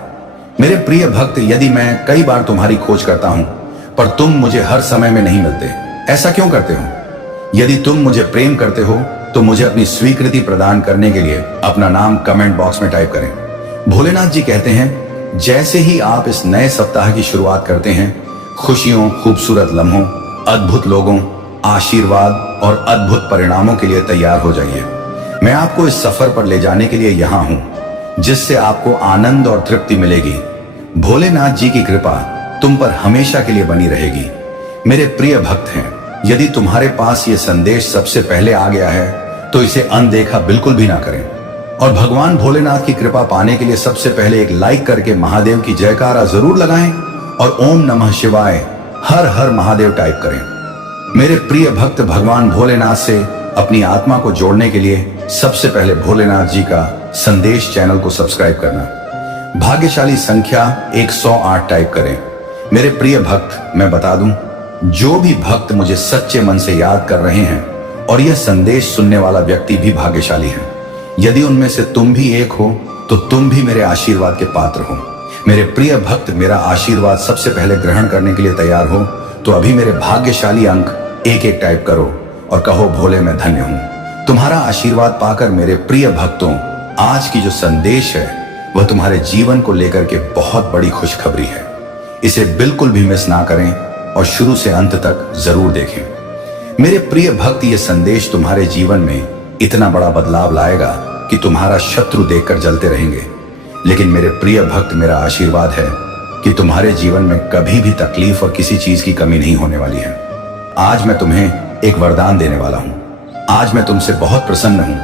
मेरे प्रिय भक्त, यदि मैं कई बार तुम्हारी खोज करता हूं पर तुम मुझे हर समय में नहीं मिलते, ऐसा क्यों करते हो? यदि तुम मुझे प्रेम करते हो तो मुझे अपनी स्वीकृति प्रदान करने के लिए अपना नाम कमेंट बॉक्स में टाइप करें। भोलेनाथ जी कहते हैं, जैसे ही आप इस नए सप्ताह की शुरुआत करते हैं, खुशियों, खूबसूरत लम्हों, अद्भुत लोगों, आशीर्वाद और अद्भुत परिणामों के लिए तैयार हो जाइए। मैं आपको इस सफर पर ले जाने के लिए यहाँ हूँ, जिससे आपको आनंद और तृप्ति मिलेगी। भोलेनाथ जी की कृपा तुम पर हमेशा के लिए बनी रहेगी। मेरे प्रिय भक्त हैं, यदि तुम्हारे पास ये संदेश सबसे पहले आ गया है तो इसे अनदेखा बिल्कुल भी ना करें। और भगवान भोलेनाथ की कृपा पाने के लिए सबसे पहले एक लाइक करके महादेव की जयकारा जरूर लगाएं और ओम नमः शिवाय, हर हर महादेव टाइप करें। मेरे प्रिय भक्त, भगवान भोलेनाथ से अपनी आत्मा को जोड़ने के लिए सबसे पहले भोलेनाथ जी का संदेश चैनल को सब्सक्राइब करना। भाग्यशाली संख्या 108 टाइप करें। मेरे प्रिय भक्त, मैं बता दूं, जो भी भक्त मुझे सच्चे मन से याद कर रहे हैं और यह संदेश सुनने वाला व्यक्ति भी भाग्यशाली है। यदि उनमें से तुम भी एक हो तो तुम भी मेरे आशीर्वाद के पात्र हो। मेरे प्रिय भक्त, मेरा आशीर्वाद सबसे पहले ग्रहण करने के लिए तैयार हो तो अभी मेरे भाग्यशाली अंक एक एक टाइप करो और कहो, भोले मैं धन्य हूं। तुम्हारा आशीर्वाद पाकर मेरे प्रिय भक्तों, आज की जो संदेश है वह तुम्हारे जीवन को लेकर के बहुत बड़ी खुशखबरी है। इसे बिल्कुल भी मिस ना करें और शुरू से अंत तक जरूर देखें। मेरे प्रिय भक्त, ये संदेश तुम्हारे जीवन में इतना बड़ा बदलाव लाएगा कि तुम्हारा शत्रु देखकर जलते रहेंगे। लेकिन मेरे प्रिय भक्त, मेरा आशीर्वाद है कि तुम्हारे जीवन में कभी भी तकलीफ और किसी चीज की कमी नहीं होने वाली है। आज मैं तुम्हें एक वरदान देने वाला हूं। आज मैं तुमसे बहुत प्रसन्न हूं।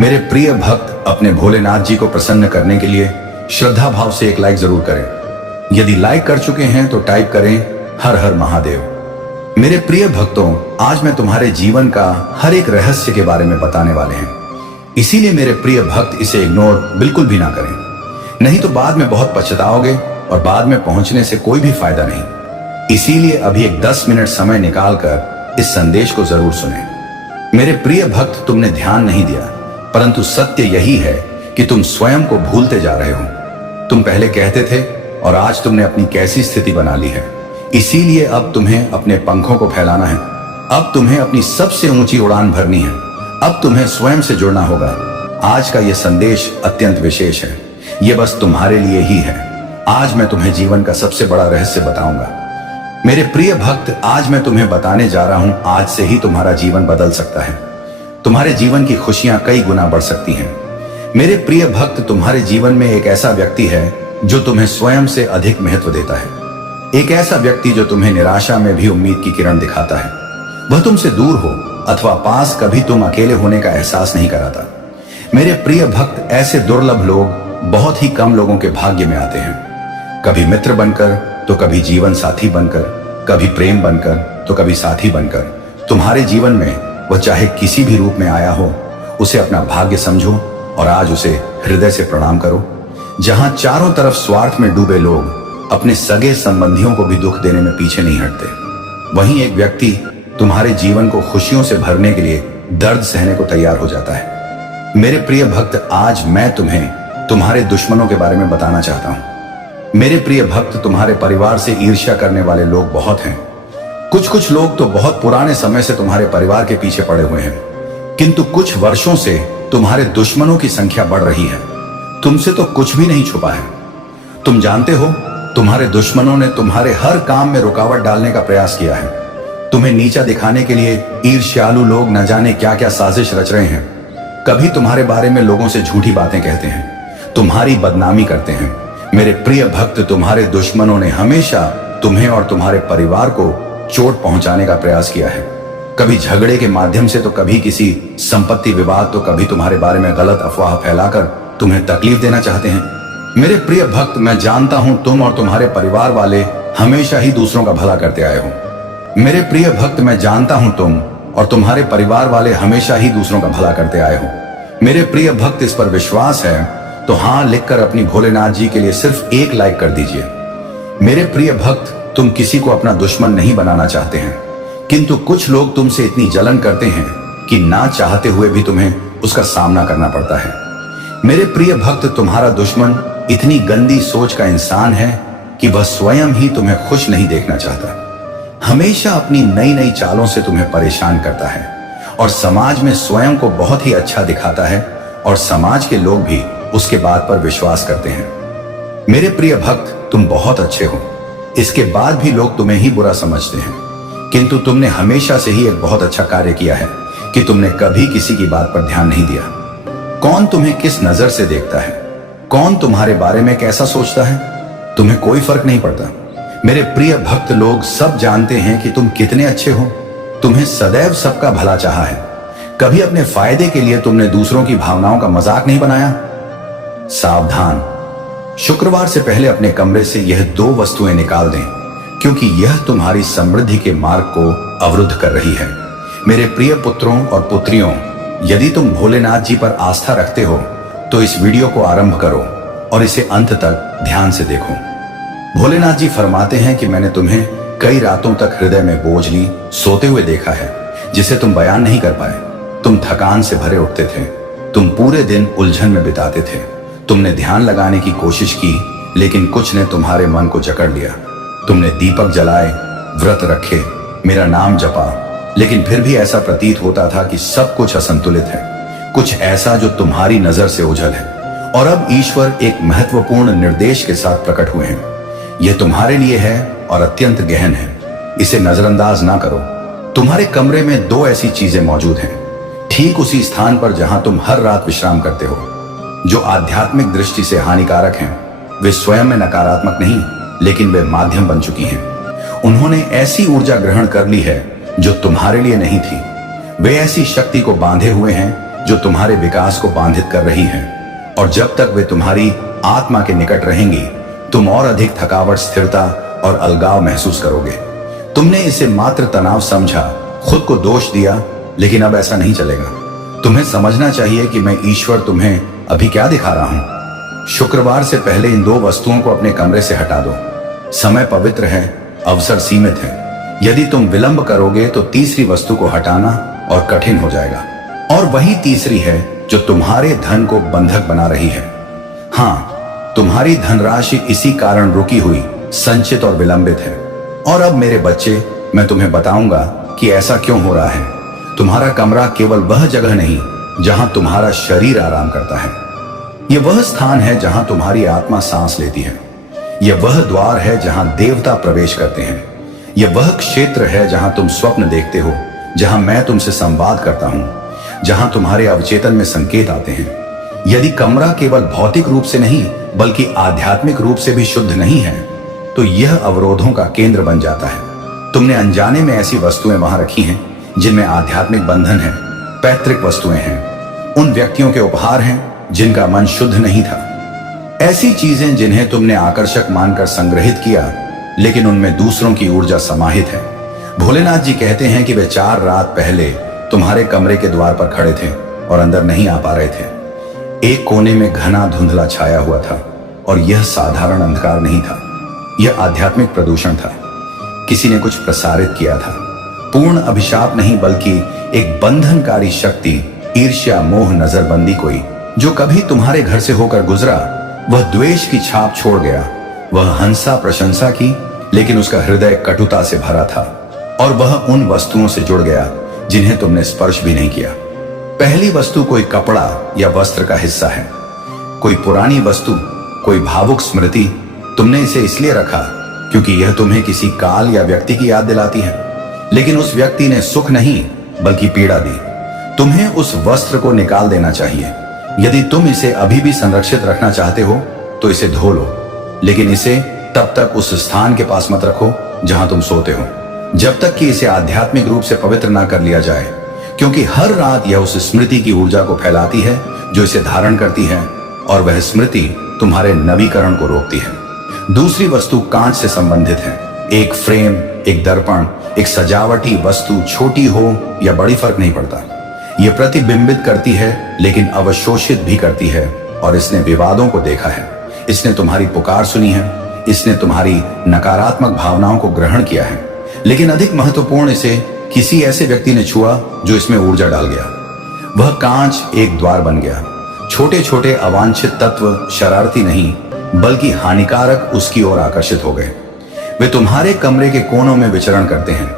मेरे प्रिय भक्त, अपने भोलेनाथ जी को प्रसन्न करने के लिए श्रद्धा भाव से एक लाइक जरूर करें। यदि लाइक कर चुके हैं तो टाइप करें हर हर महादेव। मेरे प्रिय भक्तों, आज मैं तुम्हारे जीवन का हर एक रहस्य के बारे में बताने वाले हैं। इसीलिए मेरे प्रिय भक्त, इसे इग्नोर बिल्कुल भी ना करें, नहीं तो बाद में बहुत पछताओगे और बाद में पहुंचने से कोई भी फायदा नहीं। इसीलिए अभी एक 10 मिनट समय निकालकर इस संदेश को जरूर सुनें। मेरे प्रिय भक्त, तुमने ध्यान नहीं दिया, परंतु सत्य यही है कि तुम स्वयं को भूलते जा रहे हो। तुम पहले कहते थे और आज तुमने अपनी कैसी स्थिति बना ली है। इसीलिए अब तुम्हें अपने पंखों को फैलाना है। अब तुम्हें अपनी सबसे ऊंची उड़ान भरनी है। अब तुम्हें स्वयं से जुड़ना होगा। आज का यह संदेश अत्यंत विशेष है। यह बस तुम्हारे लिए ही है। आज मैं तुम्हें जीवन का सबसे बड़ा रहस्य बताऊंगा। मेरे प्रिय भक्त, आज मैं तुम्हें बताने जा रहा हूं, आज से ही तुम्हारा जीवन बदल सकता है। तुम्हारे जीवन की खुशियां कई गुना बढ़ सकती हैं। मेरे प्रिय भक्त, तुम्हारे जीवन में एक ऐसा व्यक्ति है जो तुम्हें स्वयं से अधिक महत्व देता है। एक ऐसा व्यक्ति जो तुम्हें निराशा में भी उम्मीद की किरण दिखाता है। वह तुमसे दूर हो अथवा पास, कभी तुम अकेले होने का एहसास नहीं कराता। मेरे प्रिय भक्त, ऐसे दुर्लभ लोग बहुत ही कम लोगों के भाग्य में आते हैं। कभी मित्र बनकर तो कभी जीवन साथी बनकर, कभी प्रेम बनकर तो कभी साथी बनकर। तुम्हारे जीवन में वह चाहे किसी भी रूप में आया हो, उसे अपना भाग्य समझो और आज उसे हृदय से प्रणाम करो। जहां चारों तरफ स्वार्थ में डूबे लोग अपने सगे संबंधियों को भी दुख देने में पीछे नहीं हटते, वहीं एक व्यक्ति तुम्हारे जीवन को खुशियों से भरने के लिए दर्द सहने को तैयार हो जाता है। मेरे प्रिय भक्त, आज मैं तुम्हें तुम्हारे दुश्मनों के बारे में बताना चाहता हूं। मेरे प्रिय भक्त, तुम्हारे परिवार से ईर्ष्या करने वाले लोग बहुत हैं। कुछ लोग तो बहुत पुराने समय से तुम्हारे परिवार के पीछे पड़े हुए हैं, किंतु कुछ वर्षों से तुम्हारे दुश्मनों की संख्या बढ़ रही है। तुमसे तो कुछ भी नहीं छुपा है। तुम जानते हो, तुम्हारे दुश्मनों ने तुम्हारे हर काम में रुकावट डालने का प्रयास किया है। तुम्हें नीचा दिखाने के लिए ईर्ष्यालु लोग न जाने क्या क्या साजिश रच रहे हैं। कभी तुम्हारे बारे में लोगों से झूठी बातें कहते हैं, तुम्हारी बदनामी करते हैं। मेरे प्रिय भक्त, तुम्हारे दुश्मनों ने हमेशा तुम्हें और तुम्हारे परिवार को चोट पहुंचाने का प्रयास किया है। कभी झगड़े के माध्यम से तो कभी किसी संपत्ति विवाद, तो कभी तुम्हारे बारे में गलत अफवाह फैलाकर तुम्हें तकलीफ देना चाहते हैं। मेरे प्रिय भक्त, मैं जानता हूं तुम और तुम्हारे परिवार वाले हमेशा ही दूसरों का भला करते आए हो। मेरे प्रिय भक्त, मैं जानता हूं तुम और तुम्हारे परिवार वाले हमेशा ही दूसरों का भला करते आए हो। मेरे प्रिय भक्त, इस पर विश्वास है तो हां लिखकर अपनी भोलेनाथ जी के लिए सिर्फ एक लाइक कर दीजिए। मेरे प्रिय भक्त, तुम किसी को अपना दुश्मन नहीं बनाना चाहते हैं, किंतु कुछ लोग तुमसे इतनी जलन करते हैं कि ना चाहते हुए भी तुम्हें उसका सामना करना पड़ता है। मेरे प्रिय भक्त, तुम्हारा दुश्मन इतनी गंदी सोच का इंसान है कि वह स्वयं ही तुम्हें खुश नहीं देखना चाहता। हमेशा अपनी नई नई चालों से तुम्हें परेशान करता है और समाज में स्वयं को बहुत ही अच्छा दिखाता है और समाज के लोग भी उसके बात पर विश्वास करते हैं। मेरे प्रिय भक्त, तुम बहुत अच्छे हो, इसके बाद भी लोग तुम्हें ही बुरा समझते हैं, किंतु तुमने हमेशा से ही एक बहुत अच्छा कार्य किया है कि तुमने कभी किसी की बात पर ध्यान नहीं दिया। कौन तुम्हें किस नजर से देखता है, कौन तुम्हारे बारे में कैसा सोचता है, तुम्हें कोई फर्क नहीं पड़ता। मेरे प्रिय भक्त, लोग सब जानते हैं कि तुम कितने अच्छे हो। तुम्हें सदैव सबका भला चाहा है। कभी अपने फायदे के लिए तुमने दूसरों की भावनाओं का मजाक नहीं बनाया। सावधान, शुक्रवार से पहले अपने कमरे से यह 2 वस्तुएं निकाल दें, क्योंकि यह तुम्हारी समृद्धि के मार्ग को अवरुद्ध कर रही है। मेरे प्रिय पुत्रों और पुत्रियों, यदि तुम भोलेनाथ जी पर आस्था रखते हो तो इस वीडियो को आरंभ करो और इसे अंत तक ध्यान से देखो। भोलेनाथ जी फरमाते हैं कि मैंने तुम्हें कई रातों तक हृदय में बोझ ली सोते हुए देखा है, जिसे तुम बयान नहीं कर पाए। तुम थकान से भरे उठते थे, तुम पूरे दिन उलझन में बिताते थे, तुमने ध्यान लगाने की कोशिश की, लेकिन कुछ ने तुम्हारे मन को जकड़ लिया। तुमने दीपक जलाए, व्रत रखे, मेरा नाम जपा, लेकिन फिर भी ऐसा प्रतीत होता था कि सब कुछ असंतुलित है, कुछ ऐसा जो तुम्हारी नजर से ओझल है। और अब ईश्वर एक महत्वपूर्ण निर्देश के साथ प्रकट हुए हैं। यह तुम्हारे लिए है और अत्यंत गहन है, इसे नजरअंदाज ना करो। तुम्हारे कमरे में दो ऐसी चीजें मौजूद हैं, ठीक उसी स्थान पर जहां तुम हर रात विश्राम करते हो, जो आध्यात्मिक दृष्टि से हानिकारक हैं। वे स्वयं में नकारात्मक नहीं, लेकिन वे माध्यम बन चुकी हैं। उन्होंने ऐसी ऊर्जा ग्रहण कर ली है जो तुम्हारे लिए नहीं थी। वे ऐसी शक्ति को बांधे हुए हैं जो तुम्हारे विकास को बाधित कर रही है। और जब तक वे तुम्हारी आत्मा के निकट रहेंगी, तुम और अधिक थकावट, स्थिरता और अलगाव महसूस करोगे। तुमने इसे मात्र तनाव समझा, खुद को दोष दिया, लेकिन अब ऐसा नहीं चलेगा। तुम्हें समझना चाहिए कि मैं ईश्वर तुम्हें अभी क्या दिखा रहा हूं। शुक्रवार से पहले इन दो वस्तुओं को अपने कमरे से हटा दो। समय पवित्र है, अवसर सीमित है। यदि तुम विलंब करोगे तो तीसरी वस्तु को हटाना और कठिन हो जाएगा। और वही तीसरी है जो तुम्हारे धन को बंधक बना रही है। हाँ, तुम्हारी धनराशि इसी कारण रुकी हुई, संचित और विलंबित है। और अब मेरे बच्चे, मैं तुम्हें बताऊंगा कि ऐसा क्यों हो रहा है। तुम्हारा कमरा केवल वह जगह नहीं जहां तुम्हारा शरीर आराम करता है। यह वह स्थान है जहां तुम्हारी आत्मा सांस लेती है। यह वह द्वार है जहां देवता प्रवेश करते हैं। यह वह क्षेत्र है जहां तुम स्वप्न देखते हो, जहां मैं तुमसे संवाद करता हूं, जहां तुम्हारे अवचेतन में संकेत आते हैं। यदि कमरा केवल भौतिक रूप से नहीं बल्कि आध्यात्मिक रूप से भी शुद्ध नहीं है, तो यह अवरोधों का केंद्र बन जाता है। तुमने अनजाने में ऐसी वस्तुएं वहां रखी हैं जिनमें आध्यात्मिक बंधन है, पैतृक वस्तुएं हैं, उन व्यक्तियों के उपहार हैं जिनका मन शुद्ध नहीं था। ऐसी चीजें जिन्हें तुमने आकर्षक मानकर संग्रहित किया, लेकिन उनमें दूसरों की ऊर्जा समाहित है। भोलेनाथ जी कहते हैं कि वे 4 रात पहले तुम्हारे कमरे के द्वार पर खड़े थे और अंदर नहीं आ पा रहे थे। एक कोने में घना धुंधला छाया हुआ था और यह साधारण अंधकार नहीं था, यह आध्यात्मिक प्रदूषण था। किसी ने कुछ प्रसारित किया था। पूर्ण अभिशाप नहीं बल्कि एक बंधनकारी शक्ति, ईर्ष्या, मोह, नजरबंदी। कोई जो कभी तुम्हारे घर से होकर गुजरा, वह द्वेष की छाप छोड़ गया। वह हंसा प्रशंसा की, लेकिन उसका हृदय कटुता से भरा था। और वह उन वस्तुओं से जुड़ गया जिन्हें तुमने स्पर्श भी नहीं किया। पहली वस्तु कोई कपड़ा या वस्त्र का हिस्सा है, कोई पुरानी वस्तु, कोई भावुक स्मृति। तुमने इसे इसलिए रखा क्योंकि यह तुम्हें किसी काल या व्यक्ति की याद दिलाती है, लेकिन उस व्यक्ति ने सुख नहीं बल्कि पीड़ा दी। तुम्हें उस वस्त्र को निकाल देना चाहिए। यदि तुम इसे अभी भी संरक्षित रखना चाहते हो तो इसे धो लो, लेकिन इसे तब तक उस स्थान के पास मत रखो जहां तुम सोते हो, जब तक कि इसे आध्यात्मिक रूप से पवित्र ना कर लिया जाए, क्योंकि हर रात यह उस स्मृति की ऊर्जा को फैलाती है जो इसे धारण करती है, और वह स्मृति तुम्हारे नवीकरण को रोकती है। दूसरी वस्तु कांच से संबंधित है। एक फ्रेम, एक दर्पण, एक सजावटी वस्तु, छोटी हो या बड़ी फर्क नहीं पड़ता। यह प्रतिबिंबित करती है लेकिन अवशोषित भी करती है। और इसने विवादों को देखा है, इसने तुम्हारी पुकार सुनी है, इसने तुम्हारी नकारात्मक भावनाओं को ग्रहण किया है, लेकिन अधिक महत्वपूर्ण, इसे किसी ऐसे व्यक्ति ने छुआ जो इसमें ऊर्जा डाल गया। वह कांच एक द्वार बन गया। छोटे छोटे अवांछित तत्व, शरारती नहीं बल्कि हानिकारक, उसकी ओर आकर्षित हो गए। वे तुम्हारे कमरे के कोनों में विचरण करते हैं।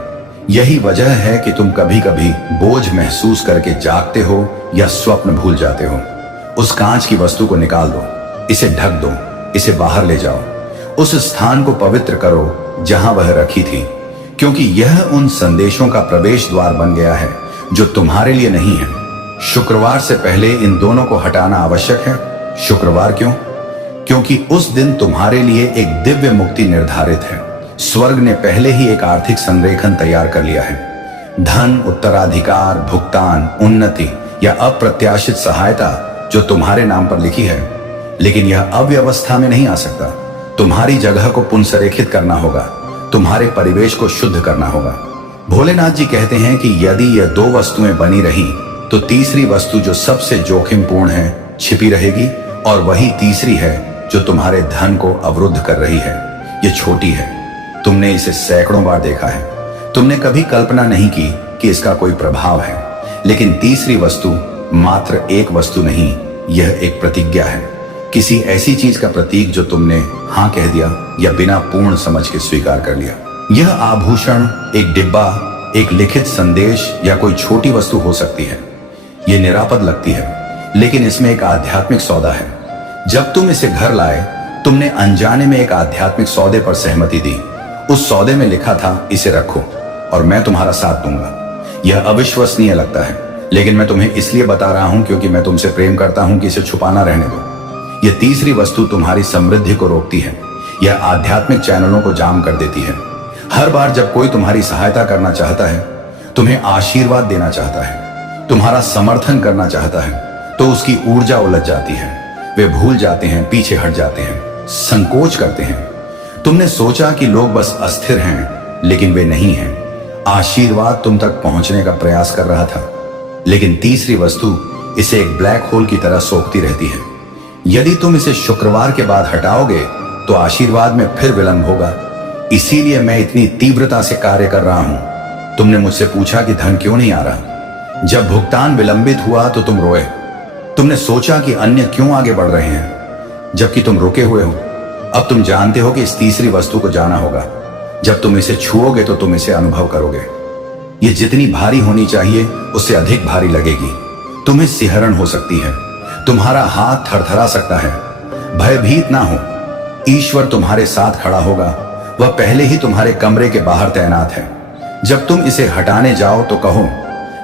यही वजह है कि तुम कभी कभी बोझ महसूस करके जागते हो या स्वप्न भूल जाते हो। उस कांच की वस्तु को निकाल दो, इसे ढक दो, इसे बाहर ले जाओ। उस स्थान को पवित्र करो जहां वह रखी थी, क्योंकि यह उन संदेशों का प्रवेश द्वार बन गया है जो तुम्हारे लिए नहीं है। शुक्रवार से पहले इन दोनों को हटाना आवश्यक है। शुक्रवार क्यों? क्योंकि उस दिन तुम्हारे लिए एक दिव्य मुक्ति निर्धारित है। स्वर्ग ने पहले ही एक आर्थिक संरेखन तैयार कर लिया है। धन, उत्तराधिकार, भुगतान, उन्नति या अप्रत्याशित सहायता जो तुम्हारे नाम पर लिखी है, लेकिन यह अव्यवस्था में नहीं आ सकता। तुम्हारी जगह को पुनर्संरेखित करना होगा, तुम्हारे परिवेश को शुद्ध करना होगा। भोलेनाथ जी कहते हैं कि यदि यह दो वस्तुएं बनी रही तो तीसरी वस्तु जो सबसे जोखिमपूर्ण है छिपी रहेगी, और वही तीसरी है जो तुम्हारे धन को अवरुद्ध कर रही है। यह छोटी है, तुमने इसे सैकड़ों बार देखा है, तुमने कभी कल्पना नहीं की कि इसका कोई प्रभाव है। लेकिन तीसरी वस्तु मात्र एक वस्तु नहीं, यह एक प्रतिज्ञा है। किसी ऐसी चीज का प्रतीक जो तुमने हाँ कह दिया या बिना पूर्ण समझ के स्वीकार कर लिया। यह आभूषण, एक डिब्बा, एक लिखित संदेश या कोई छोटी वस्तु हो सकती है। यह निरापद लगती है, लेकिन इसमें एक आध्यात्मिक सौदा है। जब तुम इसे घर लाए, तुमने अनजाने में एक आध्यात्मिक सौदे पर सहमति दी। उस सौदे में लिखा था, इसे रखो और मैं तुम्हारा साथ दूंगा। यह अविश्वसनीय लगता है, लेकिन मैं तुम्हें इसलिए बता रहा हूं क्योंकि मैं तुमसे प्रेम करता हूं कि इसे छुपाना रहने दो। यह तीसरी वस्तु तुम्हारी समृद्धि को रोकती है। यह आध्यात्मिक चैनलों को जाम कर देती है। हर बार जब कोई तुम्हारी सहायता करना चाहता है, तुम्हें आशीर्वाद देना चाहता है, तुम्हारा समर्थन करना चाहता है, तो उसकी ऊर्जा उलझ जाती है। वे भूल जाते हैं, पीछे हट जाते हैं, संकोच करते हैं। तुमने सोचा कि लोग बस अस्थिर हैं, लेकिन वे नहीं हैं। आशीर्वाद तुम तक पहुंचने का प्रयास कर रहा था, लेकिन तीसरी वस्तु इसे एक ब्लैक होल की तरह सोखती रहती है। यदि तुम इसे शुक्रवार के बाद हटाओगे तो आशीर्वाद में फिर विलंब होगा। इसीलिए मैं इतनी तीव्रता से कार्य कर रहा हूं। तुमने मुझसे पूछा कि धन क्यों नहीं आ रहा। जब भुगतान विलंबित हुआ तो तुम रोए। तुमने सोचा कि अन्य क्यों आगे बढ़ रहे हैं, जबकि तुम रुके हुए हो। अब तुम जानते हो कि इस तीसरी वस्तु को जाना होगा। जब तुम इसे छुओगे तो तुम इसे अनुभव करोगे। ये जितनी भारी होनी चाहिए उससे अधिक भारी लगेगी। तुम्हें सिहरन हो सकती है, तुम्हारा हाथ थरथरा सकता है। भयभीत ना हो, ईश्वर तुम्हारे साथ खड़ा होगा। वह पहले ही तुम्हारे कमरे के बाहर तैनात है। जब तुम इसे हटाने जाओ तो कहो,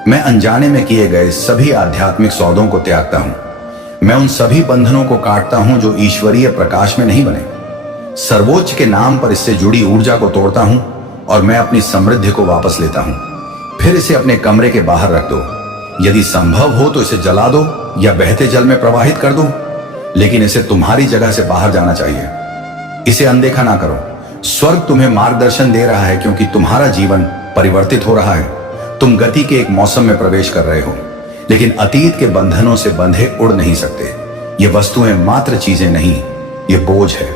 मैं अनजाने में किए गए सभी आध्यात्मिक सौदों को त्यागता हूं। मैं उन सभी बंधनों को काटता हूं जो ईश्वरीय प्रकाश में नहीं बने। सर्वोच्च के नाम पर इससे जुड़ी ऊर्जा को तोड़ता हूं और मैं अपनी समृद्धि को वापस लेता हूं। फिर इसे अपने कमरे के बाहर रख दो। यदि संभव हो तो इसे जला दो या बहते जल में प्रवाहित कर दो, लेकिन इसे तुम्हारी जगह से बाहर जाना चाहिए। इसे अनदेखा ना करो। स्वर्ग तुम्हें मार्गदर्शन दे रहा है क्योंकि तुम्हारा जीवन परिवर्तित हो रहा है। तुम गति के एक मौसम में प्रवेश कर रहे हो, लेकिन अतीत के बंधनों से बंधे उड़ नहीं सकते। ये वस्तुएं मात्र चीजें नहीं, ये बोझ है।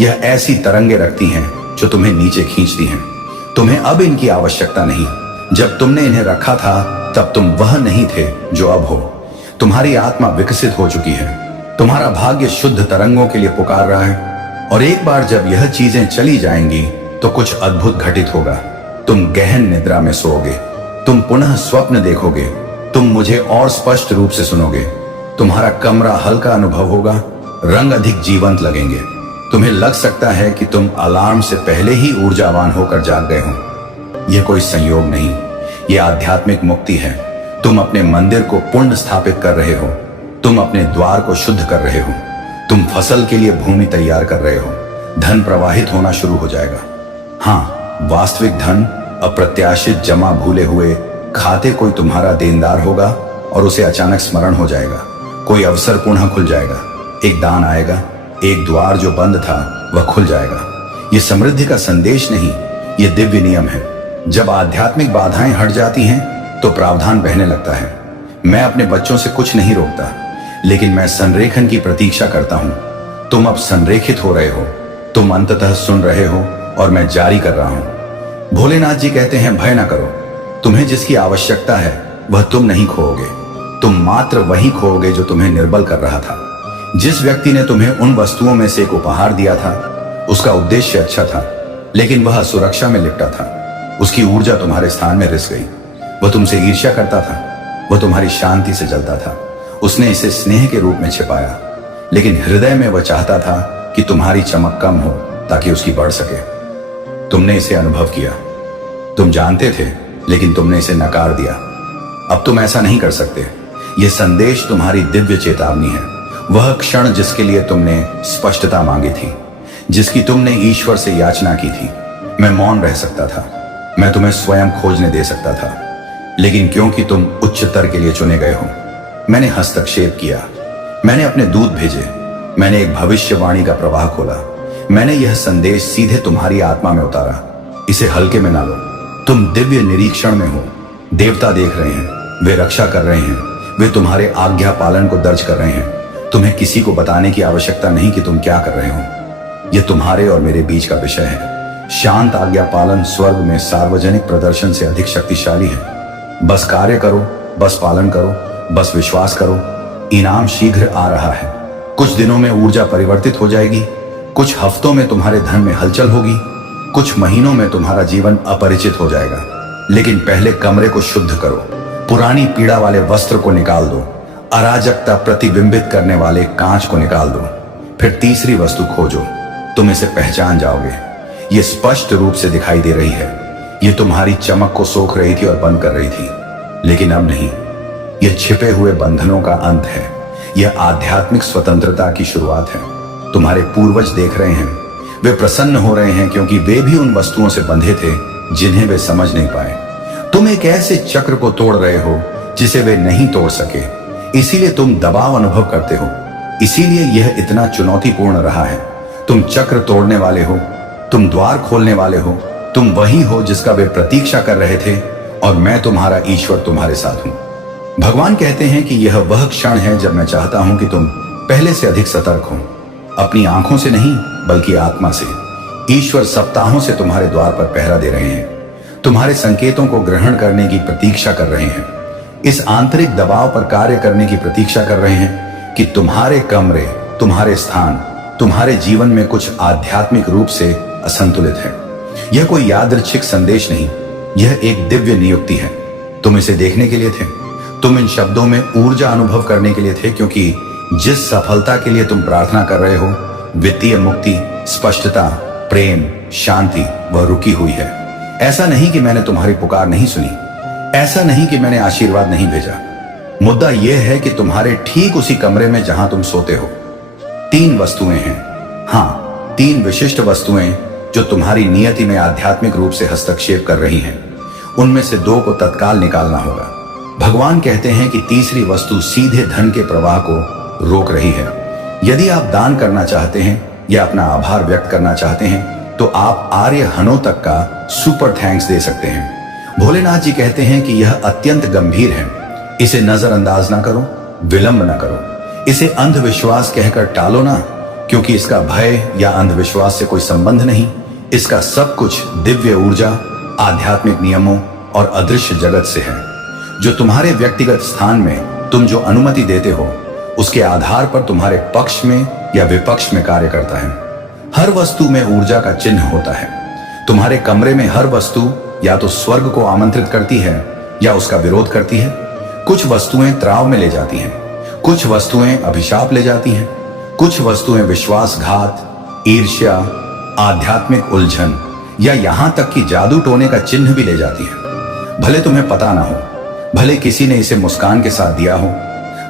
यह ऐसी तरंगे रखती हैं जो तुम्हें नीचे खींचती हैं। तुम्हें अब इनकी आवश्यकता नहीं। जब तुमने इन्हें रखा था तब तुम वह नहीं थे जो अब हो। तुम्हारी आत्मा विकसित हो चुकी है। तुम्हारा भाग्य शुद्ध तरंगों के लिए पुकार रहा है। और एक बार जब यह चीजें चली जाएंगी तो कुछ अद्भुत घटित होगा। तुम गहन निद्रा में सोओगे। तुम पुनः स्वप्न देखोगे। तुम मुझे और स्पष्ट रूप से सुनोगे। तुम्हारा कमरा हल्का अनुभव होगा, रंग अधिक जीवंत लगेंगे। तुम्हें लग सकता है कि तुम अलार्म से पहले ही ऊर्जावान होकर जाग गए हो। यह कोई संयोग नहीं, यह आध्यात्मिक मुक्ति है। तुम अपने मंदिर को पुण्य स्थापित कर रहे हो। तुम अपने द्वार को शुद्ध कर रहे हो। तुम फसल के लिए भूमि तैयार कर रहे हो। धन प्रवाहित होना शुरू हो जाएगा। हाँ, वास्तविक धन, अप्रत्याशित जमा भूले हुए खाते कोई तुम्हारा देनदार होगा और उसे अचानक स्मरण हो जाएगा। कोई अवसर पुनः खुल जाएगा। एक दान आएगा, एक द्वार जो बंद था वह खुल जाएगा। यह समृद्धि का संदेश नहीं, यह दिव्य नियम है। जब आध्यात्मिक बाधाएं हट जाती हैं तो प्रावधान बहने लगता है। मैं अपने बच्चों से कुछ नहीं रोकता, लेकिन मैं संरेखन की प्रतीक्षा करता हूं। तुम अब संरेखित हो रहे हो। तुम अंततः सुन रहे हो और मैं जारी कर रहा हूं। भोलेनाथ जी कहते हैं, भय ना करो। तुम्हें जिसकी आवश्यकता है वह तुम नहीं खोओगे। तुम मात्र वही खोओगे जो तुम्हें निर्बल कर रहा था। जिस व्यक्ति ने तुम्हें उन वस्तुओं में से एक उपहार दिया था, उसका उद्देश्य अच्छा था, लेकिन वह सुरक्षा में लिपटा था। उसकी ऊर्जा तुम्हारे स्थान में रिस गई। वह तुमसे ईर्ष्या करता था। वह तुम्हारी शांति से जलता था। उसने इसे स्नेह के रूप में छिपाया, लेकिन हृदय में वह चाहता था कि तुम्हारी चमक कम हो ताकि उसकी बढ़ सके। तुमने इसे अनुभव किया। तुम जानते थे, लेकिन तुमने इसे नकार दिया। अब तुम ऐसा नहीं कर सकते। यह संदेश तुम्हारी दिव्य चेतावनी है। वह क्षण जिसके लिए तुमने स्पष्टता मांगी थी, जिसकी तुमने ईश्वर से याचना की थी। मैं मौन रह सकता था। मैं तुम्हें स्वयं खोजने दे सकता था, लेकिन क्योंकि तुम उच्चतर के लिए चुने गए हो, मैंने हस्तक्षेप किया। मैंने अपने दूत भेजे। मैंने एक भविष्यवाणी का प्रवाह खोला। मैंने यह संदेश सीधे तुम्हारी आत्मा में उतारा। इसे हल्के में ना लो। तुम दिव्य निरीक्षण में हो। देवता देख रहे हैं, वे रक्षा कर रहे हैं, वे तुम्हारे आज्ञा पालन को दर्ज कर रहे हैं। तुम्हें किसी को बताने की आवश्यकता नहीं कि तुम क्या कर रहे हो। यह तुम्हारे और मेरे बीच का विषय है। शांत आज्ञा पालन स्वर्ग में सार्वजनिक प्रदर्शन से अधिक शक्तिशाली है। बस कार्य करो, बस पालन करो, बस विश्वास करो। इनाम शीघ्र आ रहा है। कुछ दिनों में ऊर्जा परिवर्तित हो जाएगी, कुछ हफ्तों में तुम्हारे धन में हलचल होगी, कुछ महीनों में तुम्हारा जीवन अपरिचित हो जाएगा। लेकिन पहले कमरे को शुद्ध करो, पुरानी पीड़ा वाले वस्त्र को निकाल दो, अराजकता प्रतिबिंबित करने वाले कांच को निकाल दो। फिर तीसरी वस्तु खोजो, तुम इसे पहचान जाओगे। ये स्पष्ट रूप से दिखाई दे रही है, ये तुम्हारी चमक को सोख रही थी और बंद कर रही थी, लेकिन अब नहीं। ये छिपे हुए बंधनों का अंत है, यह आध्यात्मिक स्वतंत्रता की शुरुआत है। तुम्हारे पूर्वज देख रहे हैं, वे प्रसन्न हो रहे हैं क्योंकि वे भी उन वस्तुओं से बंधे थे जिन्हें वे समझ नहीं पाए। तुम एक ऐसे चक्र को तोड़ रहे हो जिसे वे नहीं तोड़ सके, इसीलिए तुम दबाव अनुभव करते हो, इसीलिए यह इतना चुनौतीपूर्ण रहा है। तुम चक्र तोड़ने वाले हो, तुम द्वार खोलने वाले हो, तुम वही हो जिसका वे प्रतीक्षा कर रहे थे, और मैं तुम्हारा ईश्वर तुम्हारे साथ हूं। भगवान कहते हैं कि यह वह क्षण है जब मैं चाहता हूं कि तुम पहले से अधिक सतर्क हो, अपनी आंखों से नहीं बल्कि आत्मा से। ईश्वर सप्ताहों से तुम्हारे द्वार पर पहरा दे रहे हैं, तुम्हारे संकेतों को ग्रहण करने की प्रतीक्षा कर रहे हैं, इस आंतरिक दबाव पर कार्य करने की प्रतीक्षा कर रहे हैं कि तुम्हारे कमरे, तुम्हारे स्थान, तुम्हारे जीवन में कुछ आध्यात्मिक रूप से असंतुलित है। यह कोई यादृच्छिक संदेश नहीं, यह एक दिव्य नियुक्ति है। तुम इसे देखने के लिए थे, तुम इन शब्दों में ऊर्जा अनुभव करने के लिए थे, क्योंकि जिस सफलता के लिए तुम प्रार्थना कर रहे हो, वित्तीय मुक्ति, स्पष्टता, प्रेम, शांति, वह रुकी हुई है। ऐसा नहीं कि मैंने तुम्हारी पुकार नहीं सुनी, ऐसा नहीं कि मैंने आशीर्वाद नहीं भेजा। मुद्दा यह है कि तुम्हारे ठीक उसी कमरे में जहां तुम सोते हो 3 वस्तुएं हैं। हाँ, 3 विशिष्ट वस्तुएं जो तुम्हारी नियति में आध्यात्मिक रूप से हस्तक्षेप कर रही हैं। उनमें से 2 को तत्काल निकालना होगा। भगवान कहते हैं कि तीसरी वस्तु सीधे धन के प्रवाह को रोक रही है। यदि आप दान करना चाहते हैं या अपना आभार व्यक्त करना चाहते हैं, तो आप आर्य हनों तक का सुपर थैंक्स दे सकते हैं। भोलेनाथ जी कहते हैं कि यह अत्यंत गंभीर है, इसे नजरअंदाज ना करो, विलंब ना करो, इसे अंधविश्वास कहकर टालो ना, क्योंकि इसका भय या अंधविश्वास से कोई संबंध नहीं। इसका सब कुछ दिव्य ऊर्जा, आध्यात्मिक नियमों और अदृश्य जगत से है। जो तुम्हारे व्यक्तिगत स्थान में तुम जो अनुमति देते हो, उसके आधार पर तुम्हारे पक्ष में या विपक्ष में कार्य करता है। हर वस्तु में ऊर्जा का चिन्ह होता है। तुम्हारे कमरे में हर वस्तु या तो स्वर्ग को आमंत्रित करती है या उसका विरोध करती है। कुछ वस्तुएं त्राव में ले जाती हैं, कुछ वस्तुएं अभिशाप ले जाती हैं, कुछ वस्तुएं विश्वासघात, ईर्ष्या, आध्यात्मिक उलझन या यहां तक कि जादू टोने का चिन्ह भी ले जाती है। भले तुम्हें पता ना हो, भले किसी ने इसे मुस्कान के साथ दिया हो,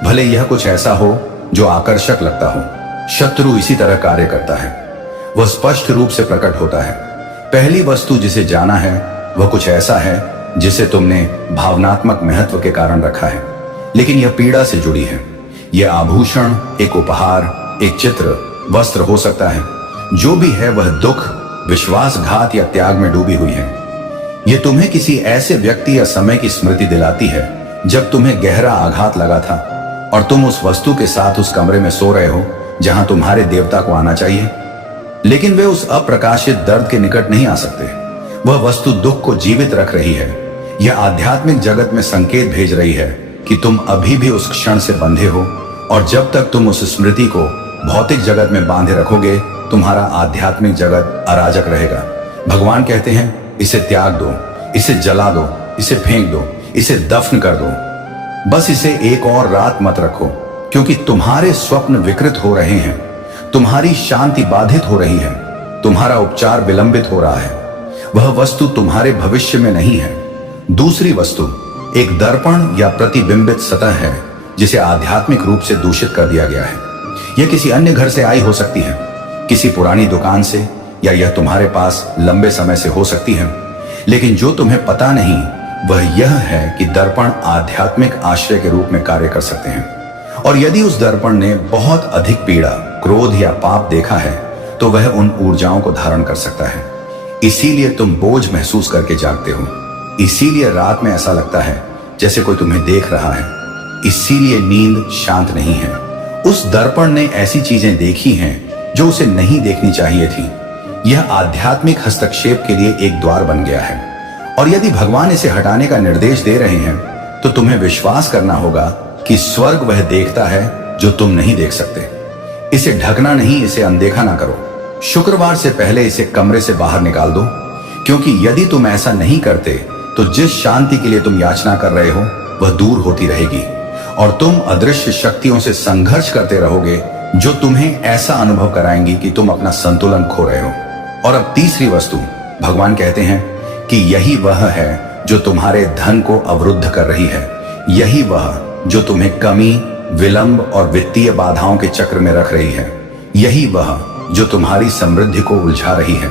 भले यह कुछ ऐसा हो जो आकर्षक लगता हो, शत्रु इसी तरह कार्य करता है। वह स्पष्ट रूप से प्रकट होता है। पहली वस्तु जिसे जाना है वह कुछ ऐसा है जिसे तुमने भावनात्मक महत्व के कारण रखा है, लेकिन यह पीड़ा से जुड़ी है। यह आभूषण, एक उपहार, एक चित्र, वस्त्र हो सकता है। जो भी है वह दुख, विश्वासघात या त्याग में डूबी हुई है। यह तुम्हें किसी ऐसे व्यक्ति या समय की स्मृति दिलाती है जब तुम्हें गहरा आघात लगा था और तुम उस वस्तु के साथ उस कमरे में सो रहे हो जहां तुम्हारे देवता को आना चाहिए, लेकिन वे उस अप्रकाशित दर्द के निकट नहीं आ सकते। वह वस्तु दुख को जीवित रख रही है। यह आध्यात्मिक जगत में संकेत भेज रही है कि तुम अभी भी उस क्षण से बंधे हो, और जब तक तुम उस स्मृति को भौतिक जगत में बांधे रखोगे, तुम्हारा आध्यात्मिक जगत अराजक रहेगा। भगवान कहते हैं, इसे त्याग दो, इसे जला दो, इसे फेंक दो, इसे दफन कर दो। बस इसे एक और रात मत रखो, क्योंकि तुम्हारे स्वप्न विकृत हो रहे हैं, तुम्हारी शांति बाधित हो रही है, तुम्हारा उपचार विलंबित हो रहा है। वह वस्तु तुम्हारे भविष्य में नहीं है। दूसरी वस्तु एक दर्पण या प्रतिबिंबित सतह है जिसे आध्यात्मिक रूप से दूषित कर दिया गया है। यह किसी अन्य घर से आई हो सकती है, किसी पुरानी दुकान से, या यह तुम्हारे पास लंबे समय से हो सकती है। लेकिन जो तुम्हें पता नहीं वह यह है कि दर्पण आध्यात्मिक आश्रय के रूप में कार्य कर सकते हैं, और यदि उस दर्पण ने बहुत अधिक पीड़ा, क्रोध या पाप देखा है, तो वह उन ऊर्जाओं को धारण कर सकता है। इसीलिए तुम बोझ महसूस करके जागते हो, इसीलिए रात में ऐसा लगता है जैसे कोई तुम्हें देख रहा है, इसीलिए नींद शांत नहीं है। उस दर्पण ने ऐसी चीजें देखी हैं जो उसे नहीं देखनी चाहिए थी। यह आध्यात्मिक हस्तक्षेप के लिए एक द्वार बन गया है, और यदि भगवान इसे हटाने का निर्देश दे रहे हैं, तो तुम्हें विश्वास करना होगा कि स्वर्ग वह देखता है जो तुम नहीं देख सकते। इसे ढकना नहीं, इसे अनदेखा ना करो। शुक्रवार से पहले इसे कमरे से बाहर निकाल दो, क्योंकि यदि तुम ऐसा नहीं करते तो जिस शांति के लिए तुम याचना कर रहे हो वह दूर होती रहेगी और तुम अदृश्य शक्तियों से संघर्ष करते रहोगे जो तुम्हें ऐसा अनुभव कराएंगी कि तुम अपना संतुलन खो रहे हो। और अब तीसरी वस्तु, भगवान कहते हैं कि यही वह है जो तुम्हारे धन को अवरुद्ध कर रही है, यही वह जो तुम्हें कमी, विलंब और वित्तीय बाधाओं के चक्र में रख रही है, यही वह जो तुम्हारी समृद्धि को उलझा रही है,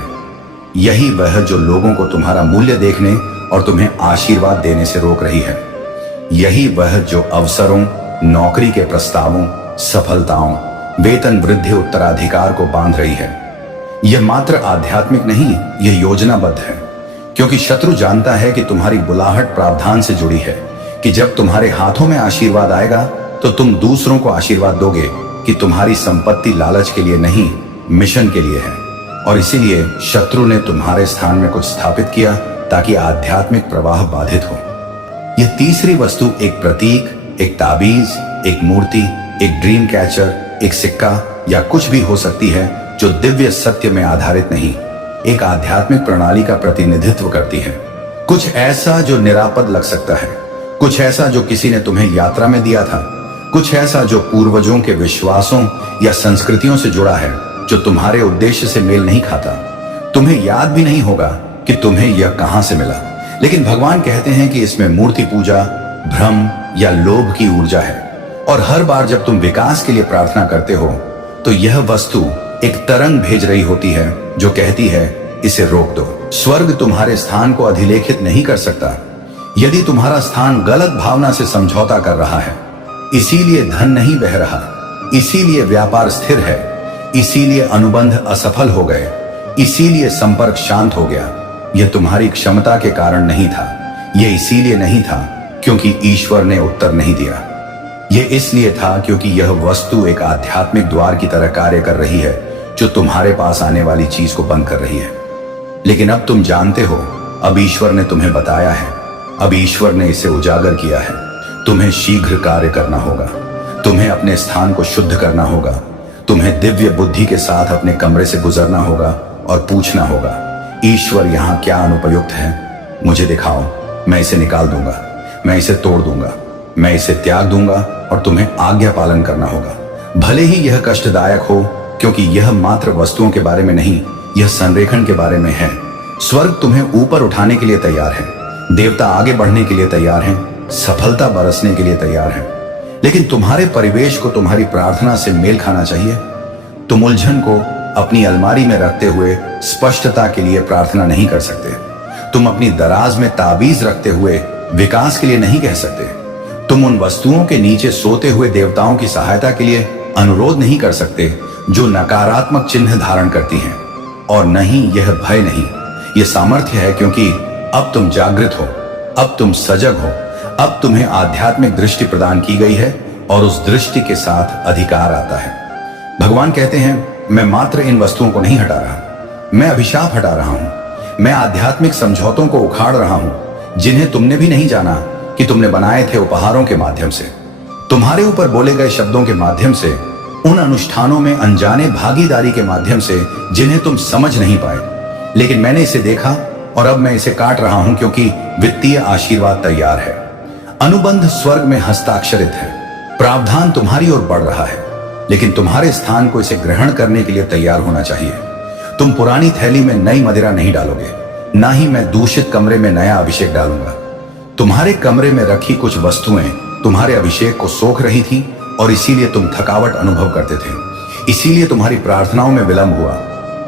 यही वह जो लोगों को तुम्हारा मूल्य देखने और तुम्हें आशीर्वाद देने से रोक रही है, यही वह जो अवसरों, नौकरी के प्रस्तावों, सफलताओं, वेतन वृद्धि, उत्तराधिकार को बांध रही है। यह मात्र आध्यात्मिक नहीं, यह योजनाबद्ध है, क्योंकि शत्रु जानता है कि तुम्हारी बुलाहट प्रावधान से जुड़ी है कि जब तुम्हारे हाथों में आशीर्वाद आएगा तो तुम दूसरों को आशीर्वाद दोगे कि तुम्हारी संपत्ति लालच के लिए नहीं, मिशन के लिए है। और इसीलिए शत्रु ने तुम्हारे स्थान में कुछ स्थापित किया ताकि आध्यात्मिक प्रवाह बाधित हो। यह तीसरी वस्तु एक प्रतीक, एक ताबीज, एक मूर्ति, एक ड्रीम कैचर, एक सिक्का या कुछ भी हो सकती है जो दिव्य सत्य में आधारित नहीं, एक आध्यात्मिक प्रणाली का प्रतिनिधित्व करती है। कुछ ऐसा जो निरापद लग सकता है, कुछ ऐसा जो किसी ने तुम्हें यात्रा में दिया था, कुछ ऐसा जो पूर्वजों के विश्वासों या संस्कृतियों से जुड़ा है, जो तुम्हारे उद्देश्य से मेल नहीं खाता। तुम्हें याद भी नहीं होगा कि तुम्हें यह कहां से मिला, लेकिन भगवान कहते हैं कि इसमें मूर्ति पूजा, भ्रम या लोभ की ऊर्जा है। और हर बार जब तुम विकास के लिए प्रार्थना करते हो तो यह वस्तु एक तरंग भेज रही होती है जो कहती है इसे रोक दो। स्वर्ग तुम्हारे स्थान को अधिलेखित नहीं कर सकता यदि तुम्हारा स्थान गलत भावना से समझौता कर रहा है। इसीलिए धन नहीं बह रहा, इसीलिए व्यापार स्थिर है, इसीलिए अनुबंध असफल हो गए, इसीलिए संपर्क शांत हो गया। यह तुम्हारी क्षमता के कारण नहीं था, यह इसीलिए नहीं था क्योंकि ईश्वर ने उत्तर नहीं दिया, यह इसलिए था क्योंकि यह वस्तु एक आध्यात्मिक द्वार की तरह कार्य कर रही है जो तुम्हारे पास आने वाली चीज को बंद कर रही है। लेकिन अब तुम जानते हो, अब ईश्वर ने तुम्हें बताया है, अब ईश्वर ने इसे उजागर किया है। तुम्हें शीघ्र कार्य करना होगा, तुम्हें अपने स्थान को शुद्ध करना होगा, तुम्हें दिव्य बुद्धि के साथ अपने कमरे से गुजरना होगा और पूछना होगा, ईश्वर यहाँ क्या अनुपयुक्त है, मुझे दिखाओ, मैं इसे निकाल दूंगा, मैं इसे तोड़ दूंगा, मैं इसे त्याग दूंगा और तुम्हें आज्ञा पालन करना होगा। भले ही यह कष्टदायक हो, क्योंकि यह मात्र वस्तुओं के बारे में नहीं, यह संरेखण के बारे में है। स्वर्ग तुम्हें ऊपर उठाने के लिए तैयार है, देवता आगे बढ़ने के लिए तैयार हैं, सफलता बरसने के लिए तैयार हैं। लेकिन तुम्हारे परिवेश को तुम्हारी प्रार्थना से मेल खाना चाहिए। तुम उलझन को अपनी अलमारी में रखते हुए स्पष्टता के लिए प्रार्थना नहीं कर सकते। तुम अपनी दराज में ताबीज रखते हुए विकास के लिए नहीं कह सकते। तुम उन वस्तुओं के नीचे सोते हुए देवताओं की सहायता के लिए अनुरोध नहीं कर सकते जो नकारात्मक चिन्ह धारण करती हैं। और नहीं, यह भय नहीं, यह सामर्थ्य है, क्योंकि अब तुम जागृत हो, अब तुम सजग हो, अब तुम्हें आध्यात्मिक दृष्टि प्रदान की गई है और उस दृष्टि के साथ अधिकार आता है। भगवान कहते हैं, मैं मात्र इन वस्तुओं को नहीं हटा रहा, मैं अभिशाप हटा रहा हूं, मैं आध्यात्मिक समझौतों को उखाड़ रहा हूं जिन्हें तुमने भी नहीं जाना कि तुमने बनाए थे उपहारों के माध्यम से, तुम्हारे ऊपर बोले गए शब्दों के माध्यम से, उन अनुष्ठानों में अनजाने भागीदारी के माध्यम से जिन्हें तुम समझ नहीं पाए। लेकिन मैंने इसे देखा और अब मैं इसे काट रहा हूं, क्योंकि वित्तीय आशीर्वाद तैयार है। अनुबंध स्वर्ग में हस्ताक्षरित है, प्रावधान तुम्हारी ओर बढ़ रहा है, लेकिन तुम्हारे स्थान को इसे ग्रहण करने के लिए तैयार होना चाहिए। तुम पुरानी थैली में नई मदिरा नहीं डालोगे, ना ही मैं दूषित कमरे में नया अभिषेक डालूंगा। तुम्हारे कमरे में रखी कुछ वस्तुएं तुम्हारे अभिषेक को सोख रही थी और इसीलिए तुम थकावट अनुभव करते थे, इसीलिए तुम्हारी प्रार्थनाओं में विलंब हुआ।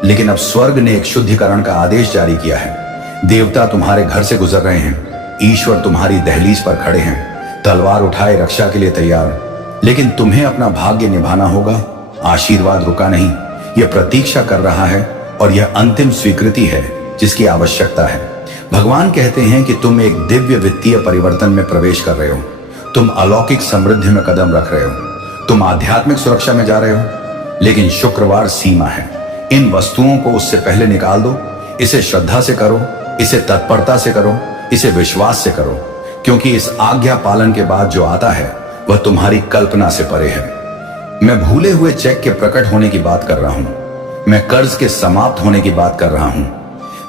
लेकिन अब स्वर्ग ने एक शुद्धिकरण का आदेश जारी किया है। देवता तुम्हारे घर से गुजर रहे हैं, ईश्वर तुम्हारी दहलीज पर खड़े हैं, तलवार उठाए रक्षा के लिए तैयार। लेकिन तुम्हें अपना भाग्य निभाना होगा। आशीर्वाद रुका नहीं, यह प्रतीक्षा कर रहा है और यह अंतिम स्वीकृति है जिसकी आवश्यकता है। भगवान कहते हैं कि तुम एक दिव्य वित्तीय परिवर्तन में प्रवेश कर रहे हो, तुम अलौकिक समृद्धि में कदम रख रहे हो, तुम आध्यात्मिक सुरक्षा में जा रहे हो। लेकिन शुक्रवार सीमा है, इन वस्तुओं को उससे पहले निकाल दो। इसे श्रद्धा से करो, इसे तत्परता से करो, इसे विश्वास से करो, क्योंकि इस आज्ञा पालन के बाद जो आता है वह तुम्हारी कल्पना से परे है। मैं भूले हुए चेक के प्रकट होने की बात कर रहा हूं। मैं कर्ज के समाप्त होने की बात कर रहा हूं।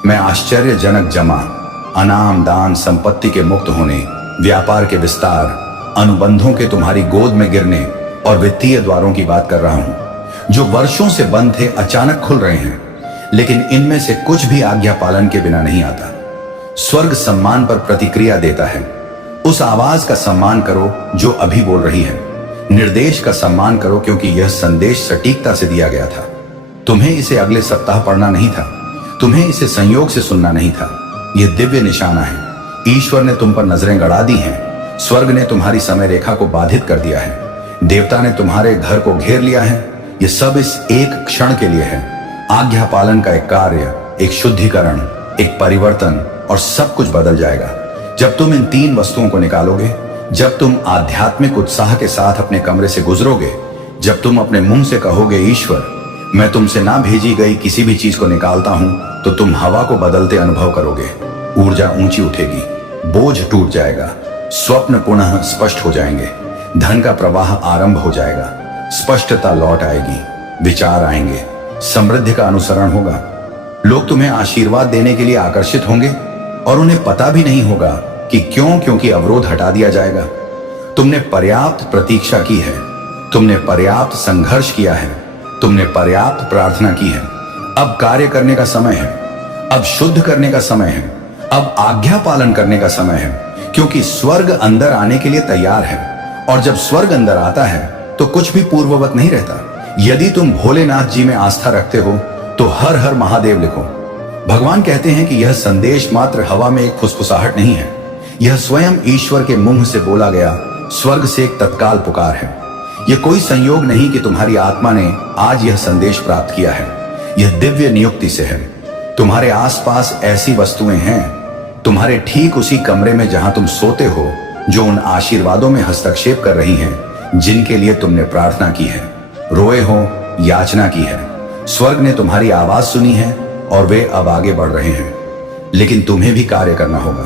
मैं आश्चर्यजनक जमा, अनाम दान, संपत्ति के मुक्त होने, व्यापार के विस्तार, अनुबंधों के तुम्हारी गोद में गिरने और वित्तीय द्वारों की बात कर रहा हूं जो वर्षों से बंद थे, अचानक खुल रहे हैं। लेकिन इनमें से कुछ भी आज्ञा पालन के बिना नहीं आता। स्वर्ग सम्मान पर प्रतिक्रिया देता है। उस आवाज का सम्मान करो जो अभी बोल रही है। निर्देश का सम्मान करो क्योंकि यह संदेश सटीकता से दिया गया था। तुम्हें इसे अगले सप्ताह पढ़ना नहीं था, तुम्हें इसे संयोग से सुनना नहीं था। यह दिव्य निशाना है। ईश्वर ने तुम पर नजरें गड़ा दी हैं। स्वर्ग ने तुम्हारी समय रेखा को बाधित कर दिया है। देवता ने तुम्हारे घर को घेर लिया है। यह सब इस एक क्षण के लिए है। आज्ञा पालन का एक कार्य, एक शुद्धिकरण, एक परिवर्तन, और सब कुछ बदल जाएगा जब तुम इन 3 वस्तुओं को निकालोगे। जब तुम आध्यात्मिक उत्साह के साथ अपने कमरे से गुजरोगे, जब तुम अपने मुंह से कहोगे, ईश्वर मैं तुमसे ना भेजी गई किसी भी चीज को निकालता हूं, तो तुम हवा को बदलते अनुभव करोगे। ऊर्जा ऊंची उठेगी, बोझ टूट जाएगा, स्वप्न पुनः स्पष्ट हो जाएंगे, धन का प्रवाह आरंभ हो जाएगा, स्पष्टता लौट आएगी, विचार आएंगे, समृद्धि का अनुसरण होगा। लोग तुम्हें आशीर्वाद देने के लिए आकर्षित होंगे और उन्हें पता भी नहीं होगा कि क्यों, क्योंकि अवरोध हटा दिया जाएगा। तुमने पर्याप्त प्रतीक्षा की है, तुमने पर्याप्त संघर्ष किया है, तुमने पर्याप्त प्रार्थना की है। अब कार्य करने का समय है, अब शुद्ध करने का समय है, अब आज्ञा पालन करने का समय है, क्योंकि स्वर्ग अंदर आने के लिए तैयार है। और जब स्वर्ग अंदर आता है तो कुछ भी पूर्ववत नहीं रहता। यदि तुम भोलेनाथ जी में आस्था रखते हो तो हर हर महादेव लिखो। भगवान कहते हैं कि यह संदेश मात्र हवा में एक फुसफुसाहट नहीं है, यह स्वयं ईश्वर के मुंह से बोला गया स्वर्ग से एक तत्काल पुकार है। यह कोई संयोग नहीं कि तुम्हारी आत्मा ने आज यह संदेश प्राप्त किया है, यह दिव्य नियुक्ति से है। तुम्हारे आसपास ऐसी वस्तुएं हैं, तुम्हारे ठीक उसी कमरे में जहां तुम सोते हो, जो उन आशीर्वादों में हस्तक्षेप कर रही हैं जिनके लिए तुमने प्रार्थना की है, रोए हो, याचना की है। स्वर्ग ने तुम्हारी आवाज सुनी है और वे अब आगे बढ़ रहे हैं। लेकिन तुम्हें भी कार्य करना होगा।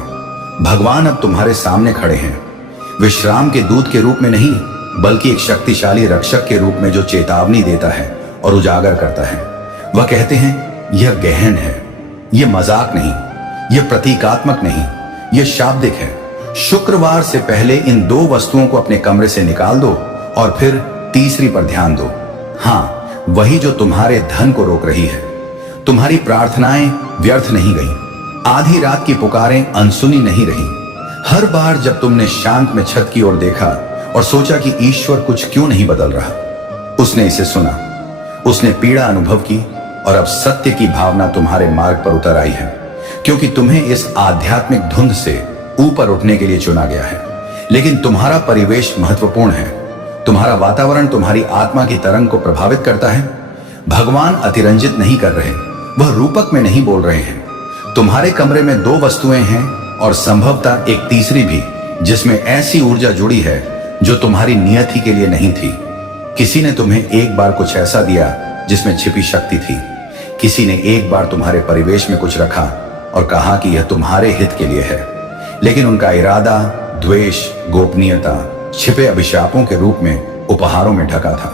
भगवान अब तुम्हारे सामने खड़े हैं, विश्राम के दूत के रूप में नहीं, बल्कि एक शक्तिशाली रक्षक के रूप में जो चेतावनी देता है और उजागर करता है। वह कहते हैं यह गहन है, यह मजाक नहीं, यह प्रतीकात्मक नहीं, यह शाब्दिक है। शुक्रवार से पहले इन 2 वस्तुओं को अपने कमरे से निकाल दो और फिर तीसरी पर ध्यान दो। हाँ, वही जो तुम्हारे धन को रोक रही है। तुम्हारी प्रार्थनाएं व्यर्थ नहीं गई, आधी रात की पुकारें अनसुनी नहीं रही। हर बार जब तुमने शांत में छत की ओर देखा और सोचा कि ईश्वर कुछ क्यों नहीं बदल रहा, उसने इसे सुना, उसने पीड़ा अनुभव की और अब सत्य की भावना तुम्हारे मार्ग पर उतर आई है, क्योंकि तुम्हें इस आध्यात्मिक धुंध से ऊपर उठने के लिए चुना गया है। लेकिन तुम्हारा परिवेश महत्वपूर्ण है। तुम्हारा वातावरण तुम्हारी आत्मा की तरंग को प्रभावित करता है। भगवान अतिरंजित नहीं कर रहे, वह रूपक में नहीं बोल रहे हैं। तुम्हारे कमरे में 2 वस्तुएं हैं और संभवतः एक तीसरी भी, जिसमें ऐसी ऊर्जा जुड़ी है जो तुम्हारी नियति के लिए नहीं थी। किसी ने तुम्हें एक बार कुछ ऐसा दिया जिसमें छिपी शक्ति थी। किसी ने एक बार तुम्हारे परिवेश में कुछ रखा और कहा कि यह तुम्हारे हित के लिए है, लेकिन उनका इरादा द्वेष, गोपनीयता, छिपे अभिशापों के रूप में उपहारों में ढका था।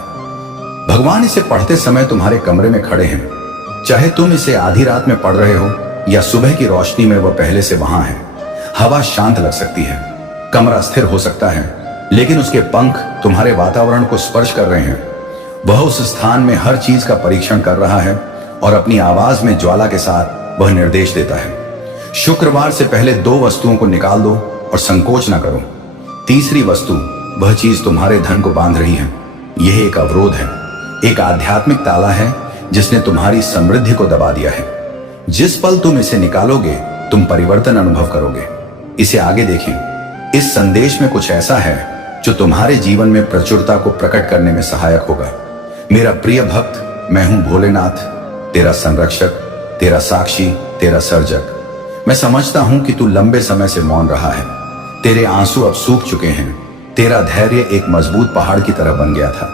भगवान इसे पढ़ते समय तुम्हारे कमरे में खड़े हैं। चाहे तुम इसे आधी रात में पढ़ रहे हो या सुबह की रोशनी में वह पहले से वहां है। हवा शांत लग सकती है, कमरा स्थिर हो सकता है, लेकिन उसके पंख तुम्हारे वातावरण को स्पर्श कर रहे हैं। वह उस स्थान में हर चीज का परीक्षण कर रहा है और अपनी आवाज में ज्वाला के साथ वह निर्देश देता है। शुक्रवार से पहले 2 वस्तुओं को निकाल दो और संकोच ना करो। तीसरी वस्तु, वह चीज तुम्हारे धन को बांध रही है। यह एक अवरोध है, एक आध्यात्मिक ताला है जिसने तुम्हारी समृद्धि को दबा दिया है। जिस पल तुम इसे निकालोगे, तुम परिवर्तन अनुभव करोगे। इसे आगे देखें। इस संदेश में कुछ ऐसा है जो तुम्हारे जीवन में प्रचुरता को प्रकट करने में सहायक होगा। मेरा प्रिय भक्त, मैं हूं भोलेनाथ, तेरा संरक्षक, तेरा साक्षी, तेरा सर्जक। मैं समझता हूं कि तू लंबे समय से मौन रहा है। तेरे आंसू अब सूख चुके हैं। तेरा धैर्य एक मजबूत पहाड़ की तरह बन गया था,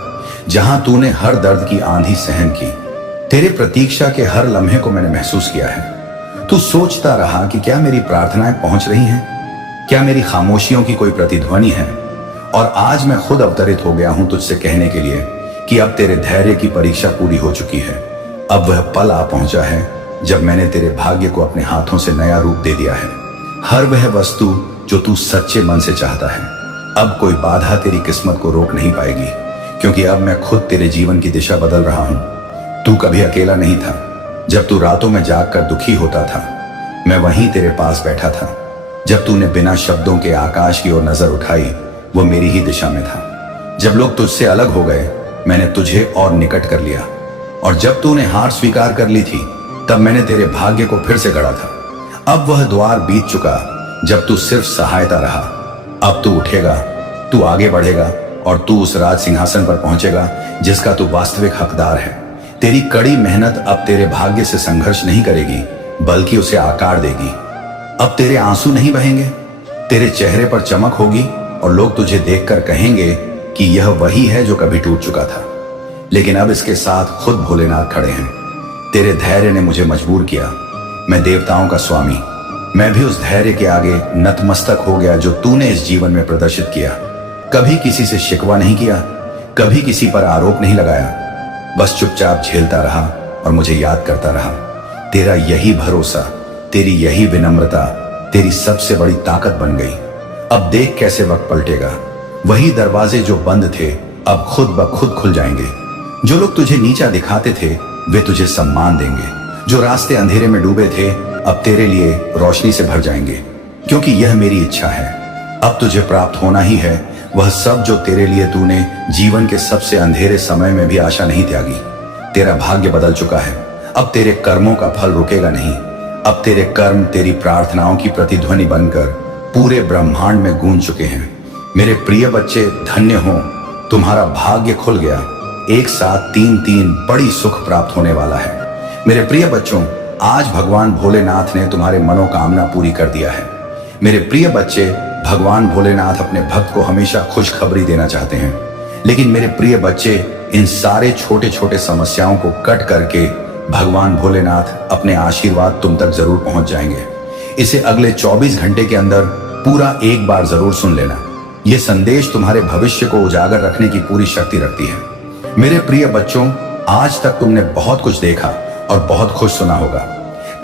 जहां तूने हर दर्द की आंधी सहन की। तेरे प्रतीक्षा के हर लम्हे को मैंने महसूस किया है। तू सोचता रहा कि क्या मेरी प्रार्थनाएं पहुंच रही हैं, क्या मेरी खामोशियों की कोई प्रतिध्वनि है। और आज मैं खुद अवतरित हो गया हूं तुझसे कहने के लिए कि अब तेरे धैर्य की परीक्षा पूरी हो चुकी है। अब वह पल आ पहुंचा है जब मैंने तेरे भाग्य को अपने हाथों से नया रूप दे दिया है। हर वह वस्तु जो तू सच्चे मन से चाहता है, अब कोई बाधा तेरी किस्मत को रोक नहीं पाएगी, क्योंकि अब मैं खुद तेरे जीवन की दिशा बदल रहा हूं। तू कभी अकेला नहीं था। जब तू रातों में जागकर दुखी होता था, मैं वहीं तेरे पास बैठा था। जब तूने बिना शब्दों के आकाश की ओर नजर उठाई, वो मेरी ही दिशा में था। जब लोग तुझसे अलग हो गए, मैंने तुझे और निकट कर लिया। और जब तूने हार स्वीकार कर ली थी, तब मैंने तेरे भाग्य को फिर से गढ़ा था। अब वह द्वार बीत चुका जब तू सिर्फ सहायता रहा। अब तू उठेगा, तू आगे बढ़ेगा और तू उस राज सिंहासन पर पहुंचेगा जिसका तू वास्तविक हकदार है। तेरी कड़ी मेहनत अब तेरे भाग्य से संघर्ष नहीं करेगी, बल्कि उसे आकार देगी। अब तेरे आंसू नहीं बहेंगे, तेरे चेहरे पर चमक होगी और लोग तुझे देखकर कहेंगे कि यह वही है जो कभी टूट चुका था। लेकिन अब इसके साथ खुद भोलेनाथ खड़े हैं। तेरे धैर्य ने मुझे मजबूर किया। मैं देवताओं का स्वामी, मैं भी उस धैर्य के आगे नतमस्तक हो गया जो तूने इस जीवन में प्रदर्शित किया। कभी किसी से शिकवा नहीं किया, कभी किसी पर आरोप नहीं लगाया, बस चुपचाप झेलता रहा और मुझे याद करता रहा। तेरा यही भरोसा, तेरी यही विनम्रता तेरी सबसे बड़ी ताकत बन गई। अब देख कैसे वक्त पलटेगा। वही दरवाजे जो बंद थे अब खुद ब खुद खुल जाएंगे। जो लोग तुझे नीचा दिखाते थे वे तुझे सम्मान देंगे। जो रास्ते अंधेरे में डूबे थे अब तेरे लिए रोशनी से भर जाएंगे, क्योंकि यह मेरी इच्छा है। अब तुझे प्राप्त होना ही है वह सब जो तेरे लिए तूने जीवन के सबसे अंधेरे समय में भी आशा नहीं त्यागी। तेरा भाग्य बदल चुका है। अब तेरे कर्मों का फल रुकेगा नहीं। अब तेरे कर्म तेरी प्रार्थनाओं की प्रतिध्वनि बनकर पूरे ब्रह्मांड में गूंज चुके हैं। मेरे प्रिय बच्चे, धन्य हो, तुम्हारा भाग्य खुल गया। एक साथ 3 बड़ी सुख प्राप्त होने वाला है। मेरे प्रिय बच्चों, आज भगवान भोलेनाथ ने तुम्हारे मनोकामना पूरी कर दिया है। मेरे प्रिय बच्चे, भगवान भोलेनाथ अपने भक्त को हमेशा खुशखबरी देना चाहते हैं। लेकिन मेरे प्रिय बच्चे, इन सारे छोटे छोटे समस्याओं को कट करके भगवान भोलेनाथ अपने आशीर्वाद तुम तक जरूर पहुंच जाएंगे। इसे अगले 24 घंटे के अंदर पूरा एक बार जरूर सुन लेना। यह संदेश तुम्हारे भविष्य को उजागर रखने की पूरी शक्ति रखती है। मेरे प्रिय बच्चों, आज तक तुमने बहुत कुछ देखा और बहुत खुश सुना होगा।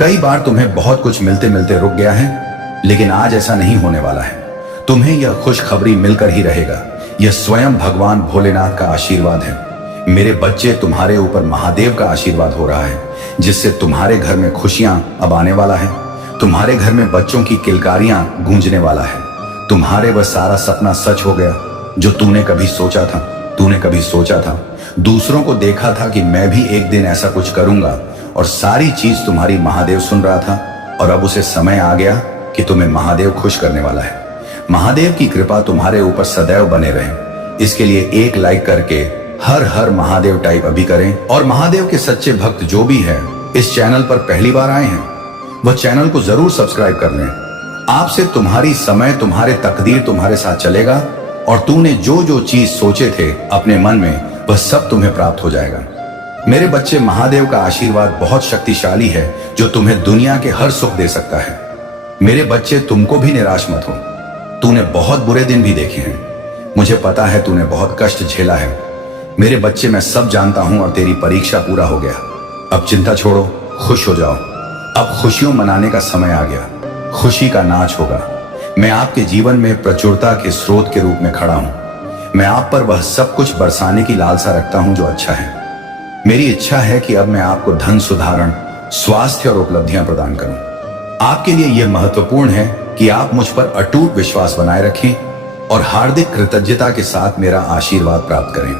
कई बार तुम्हें बहुत कुछ मिलते मिलते रुक गया है, लेकिन आज ऐसा नहीं होने वाला है। तुम्हें यह खुशखबरी मिलकर ही रहेगा। यह स्वयं भगवान भोलेनाथ का आशीर्वाद है। मेरे बच्चे, तुम्हारे ऊपर महादेव का आशीर्वाद हो रहा है, जिससे तुम्हारे घर में खुशियां अब आने वाला है। तुम्हारे घर में बच्चों की किलकारियां गूंजने वाला है। तुम्हारे वह सारा सपना सच हो गया जो तूने कभी सोचा था। तूने कभी सोचा था, दूसरों को देखा था कि मैं भी एक दिन ऐसा कुछ करूंगा, और सारी चीज तुम्हारी महादेव सुन रहा था। और अब उसे समय आ गया कि तुम्हें महादेव खुश करने वाला है। महादेव की कृपा तुम्हारे ऊपर सदैव बने रहे। इसके लिए एक लाइक करके हर हर महादेव टाइप अभी करें। और महादेव के सच्चे भक्त जो भी है इस चैनल पर पहली बार आए हैं, वह चैनल को जरूर सब्सक्राइब कर लें। आपसे तुम्हारी समय, तुम्हारे तकदीर तुम्हारे साथ चलेगा, और तूने जो जो चीज सोचे थे अपने मन में, वह सब तुम्हें प्राप्त हो जाएगा। मेरे बच्चे, महादेव का आशीर्वाद बहुत शक्तिशाली है जो तुम्हें दुनिया के हर सुख दे सकता है। मेरे बच्चे, तुमको भी निराश मत हो। तूने बहुत बुरे दिन भी देखे हैं। मुझे पता है तूने बहुत कष्ट झेला है। मेरे बच्चे, मैं सब जानता हूं और तेरी परीक्षा पूरा हो गया। अब चिंता छोड़ो, खुश हो जाओ। अब खुशियों मनाने का समय आ गया। खुशी का नाच होगा। मैं आपके जीवन में प्रचुरता के स्रोत के रूप में खड़ा हूं। मैं आप पर वह सब कुछ बरसाने की लालसा रखता हूं जो अच्छा है। मेरी इच्छा है कि अब मैं आपको धन सुधारण, स्वास्थ्य और उपलब्धियां प्रदान करूं। आपके लिए यह महत्वपूर्ण है कि आप मुझ पर अटूट विश्वास बनाए रखें और हार्दिक कृतज्ञता के साथ मेरा आशीर्वाद प्राप्त करें।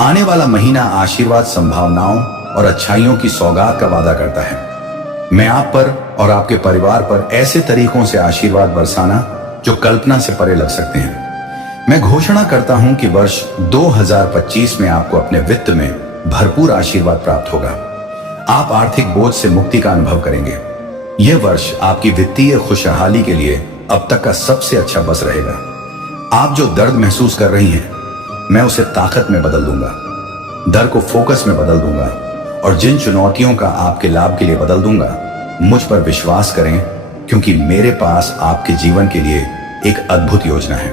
आने वाला महीना आशीर्वाद, संभावनाओं और अच्छाइयों की सौगात का वादा करता है। मैं आप पर और आपके परिवार पर ऐसे तरीकों से आशीर्वाद बरसाना जो कल्पना से परे लग सकते हैं। मैं घोषणा करता हूं कि वर्ष 2025 में आपको अपने वित्त में भरपूर आशीर्वाद प्राप्त होगा। आप आर्थिक बोझ से मुक्ति का अनुभव करेंगे। यह वर्ष आपकी वित्तीय खुशहाली के लिए अब तक का सबसे अच्छा बस रहेगा। आप जो दर्द महसूस कर रही हैं, मैं उसे ताकत में बदल दूंगा। डर को फोकस में बदल दूंगा और जिन चुनौतियों का आपके लाभ के लिए बदल दूंगा। मुझ पर विश्वास करें, क्योंकि मेरे पास आपके जीवन के लिए एक अद्भुत योजना है।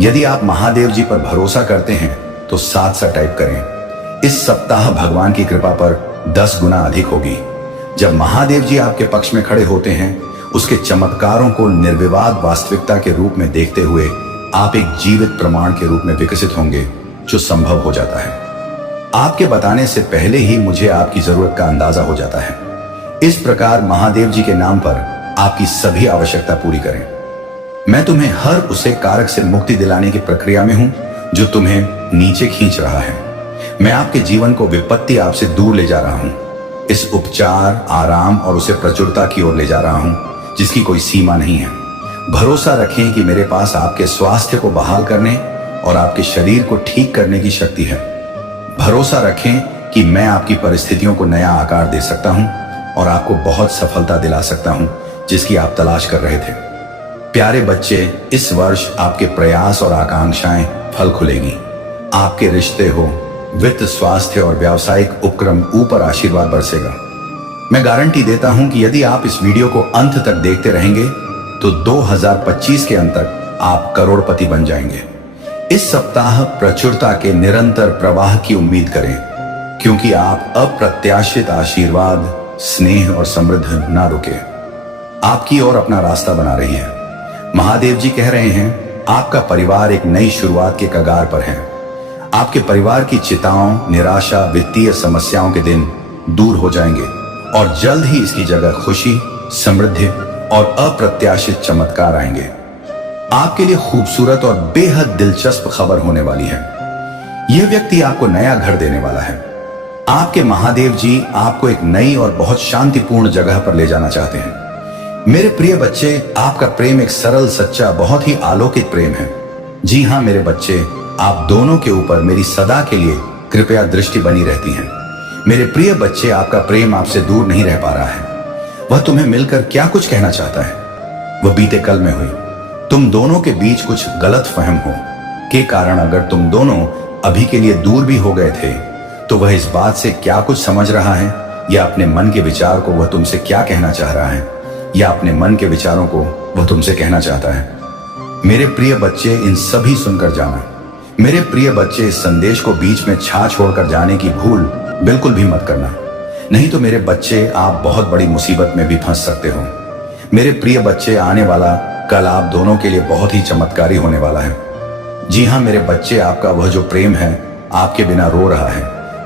यदि आप महादेव जी पर भरोसा करते हैं तो साथ साथ टाइप करें, इस सप्ताह भगवान की कृपा पर 10 गुना अधिक होगी। जब महादेव जी आपके पक्ष में खड़े होते हैं, उसके चमत्कारों को निर्विवाद वास्तविकता के रूप में देखते हुए आप एक जीवित प्रमाण के रूप में विकसित होंगे, जो संभव हो जाता है। आपके बताने से पहले ही मुझे आपकी जरूरत का अंदाजा हो जाता है। इस प्रकार महादेव जी के नाम पर आपकी सभी आवश्यकता पूरी करें। मैं तुम्हें हर उसे कारक से मुक्ति दिलाने की प्रक्रिया में हूं जो तुम्हें नीचे खींच रहा है। मैं आपके जीवन को विपत्ति आपसे दूर ले जा रहा हूं, इस उपचार, आराम और उसे प्रचुरता की ओर ले जा रहा हूं जिसकी कोई सीमा नहीं है। भरोसा रखें कि मेरे पास आपके स्वास्थ्य को बहाल करने और आपके शरीर को ठीक करने की शक्ति है। भरोसा रखें कि मैं आपकी परिस्थितियों को नया आकार दे सकता हूं और आपको बहुत सफलता दिला सकता हूं जिसकी आप तलाश कर रहे थे। प्यारे बच्चे, इस वर्ष आपके प्रयास और आकांक्षाएं फल खुलेगी। आपके रिश्ते हो, वित्त, स्वास्थ्य और व्यावसायिक उपक्रम ऊपर आशीर्वाद बरसेगा। मैं गारंटी देता हूं कि यदि आप इस वीडियो को अंत तक देखते रहेंगे तो 2025 के अंत तक आप करोड़पति बन जाएंगे। इस सप्ताह प्रचुरता के निरंतर प्रवाह की उम्मीद करें, क्योंकि आप अप्रत्याशित आशीर्वाद, स्नेह और समृद्धि ना रुके, आपकी ओर अपना रास्ता बना रही है। महादेव जी कह रहे हैं, आपका परिवार एक नई शुरुआत के कगार पर है। आपके परिवार की चिंताओं, निराशा, वित्तीय समस्याओं के दिन दूर हो जाएंगे और जल्द ही इसकी जगह खुशी, समृद्धि और अप्रत्याशित चमत्कार आएंगे। आपके लिए खूबसूरत और बेहद दिलचस्प खबर होने वाली है। यह व्यक्ति आपको नया घर देने वाला है। आपके महादेव जी आपको एक नई और बहुत शांतिपूर्ण जगह पर ले जाना चाहते हैं। मेरे प्रिय बच्चे, आपका प्रेम एक सरल, सच्चा, बहुत ही अलौकिक प्रेम है। जी हाँ मेरे बच्चे, आप दोनों के ऊपर मेरी सदा के लिए कृपया दृष्टि बनी रहती है। मेरे प्रिय बच्चे, आपका प्रेम आपसे दूर नहीं रह पा रहा है। वह तुम्हें मिलकर क्या कुछ कहना चाहता है, वह बीते कल में हुई। तुम दोनों के बीच कुछ गलत फहम हो के कारण अगर तुम दोनों अभी के लिए दूर भी हो गए थे, तो वह इस बात से क्या कुछ समझ रहा है या अपने मन के विचार को वह तुमसे क्या कहना चाह रहा है या अपने मन के विचारों को वह तुमसे कहना चाहता है। मेरे प्रिय बच्चे, इन सभी सुनकर जाना। मेरे प्रिय बच्चे, इस संदेश को बीच में छोड़कर जाने की भूल बिल्कुल भी मत करना, नहीं तो मेरे बच्चे आप बहुत बड़ी मुसीबत में भी फंस सकते हो। मेरे प्रिय बच्चे, आने वाला कल आप दोनों के लिए बहुत ही चमत्कारी होने वाला है। जी हाँ मेरे बच्चे, आपका वह जो प्रेम है आपके बिना रो रहा है,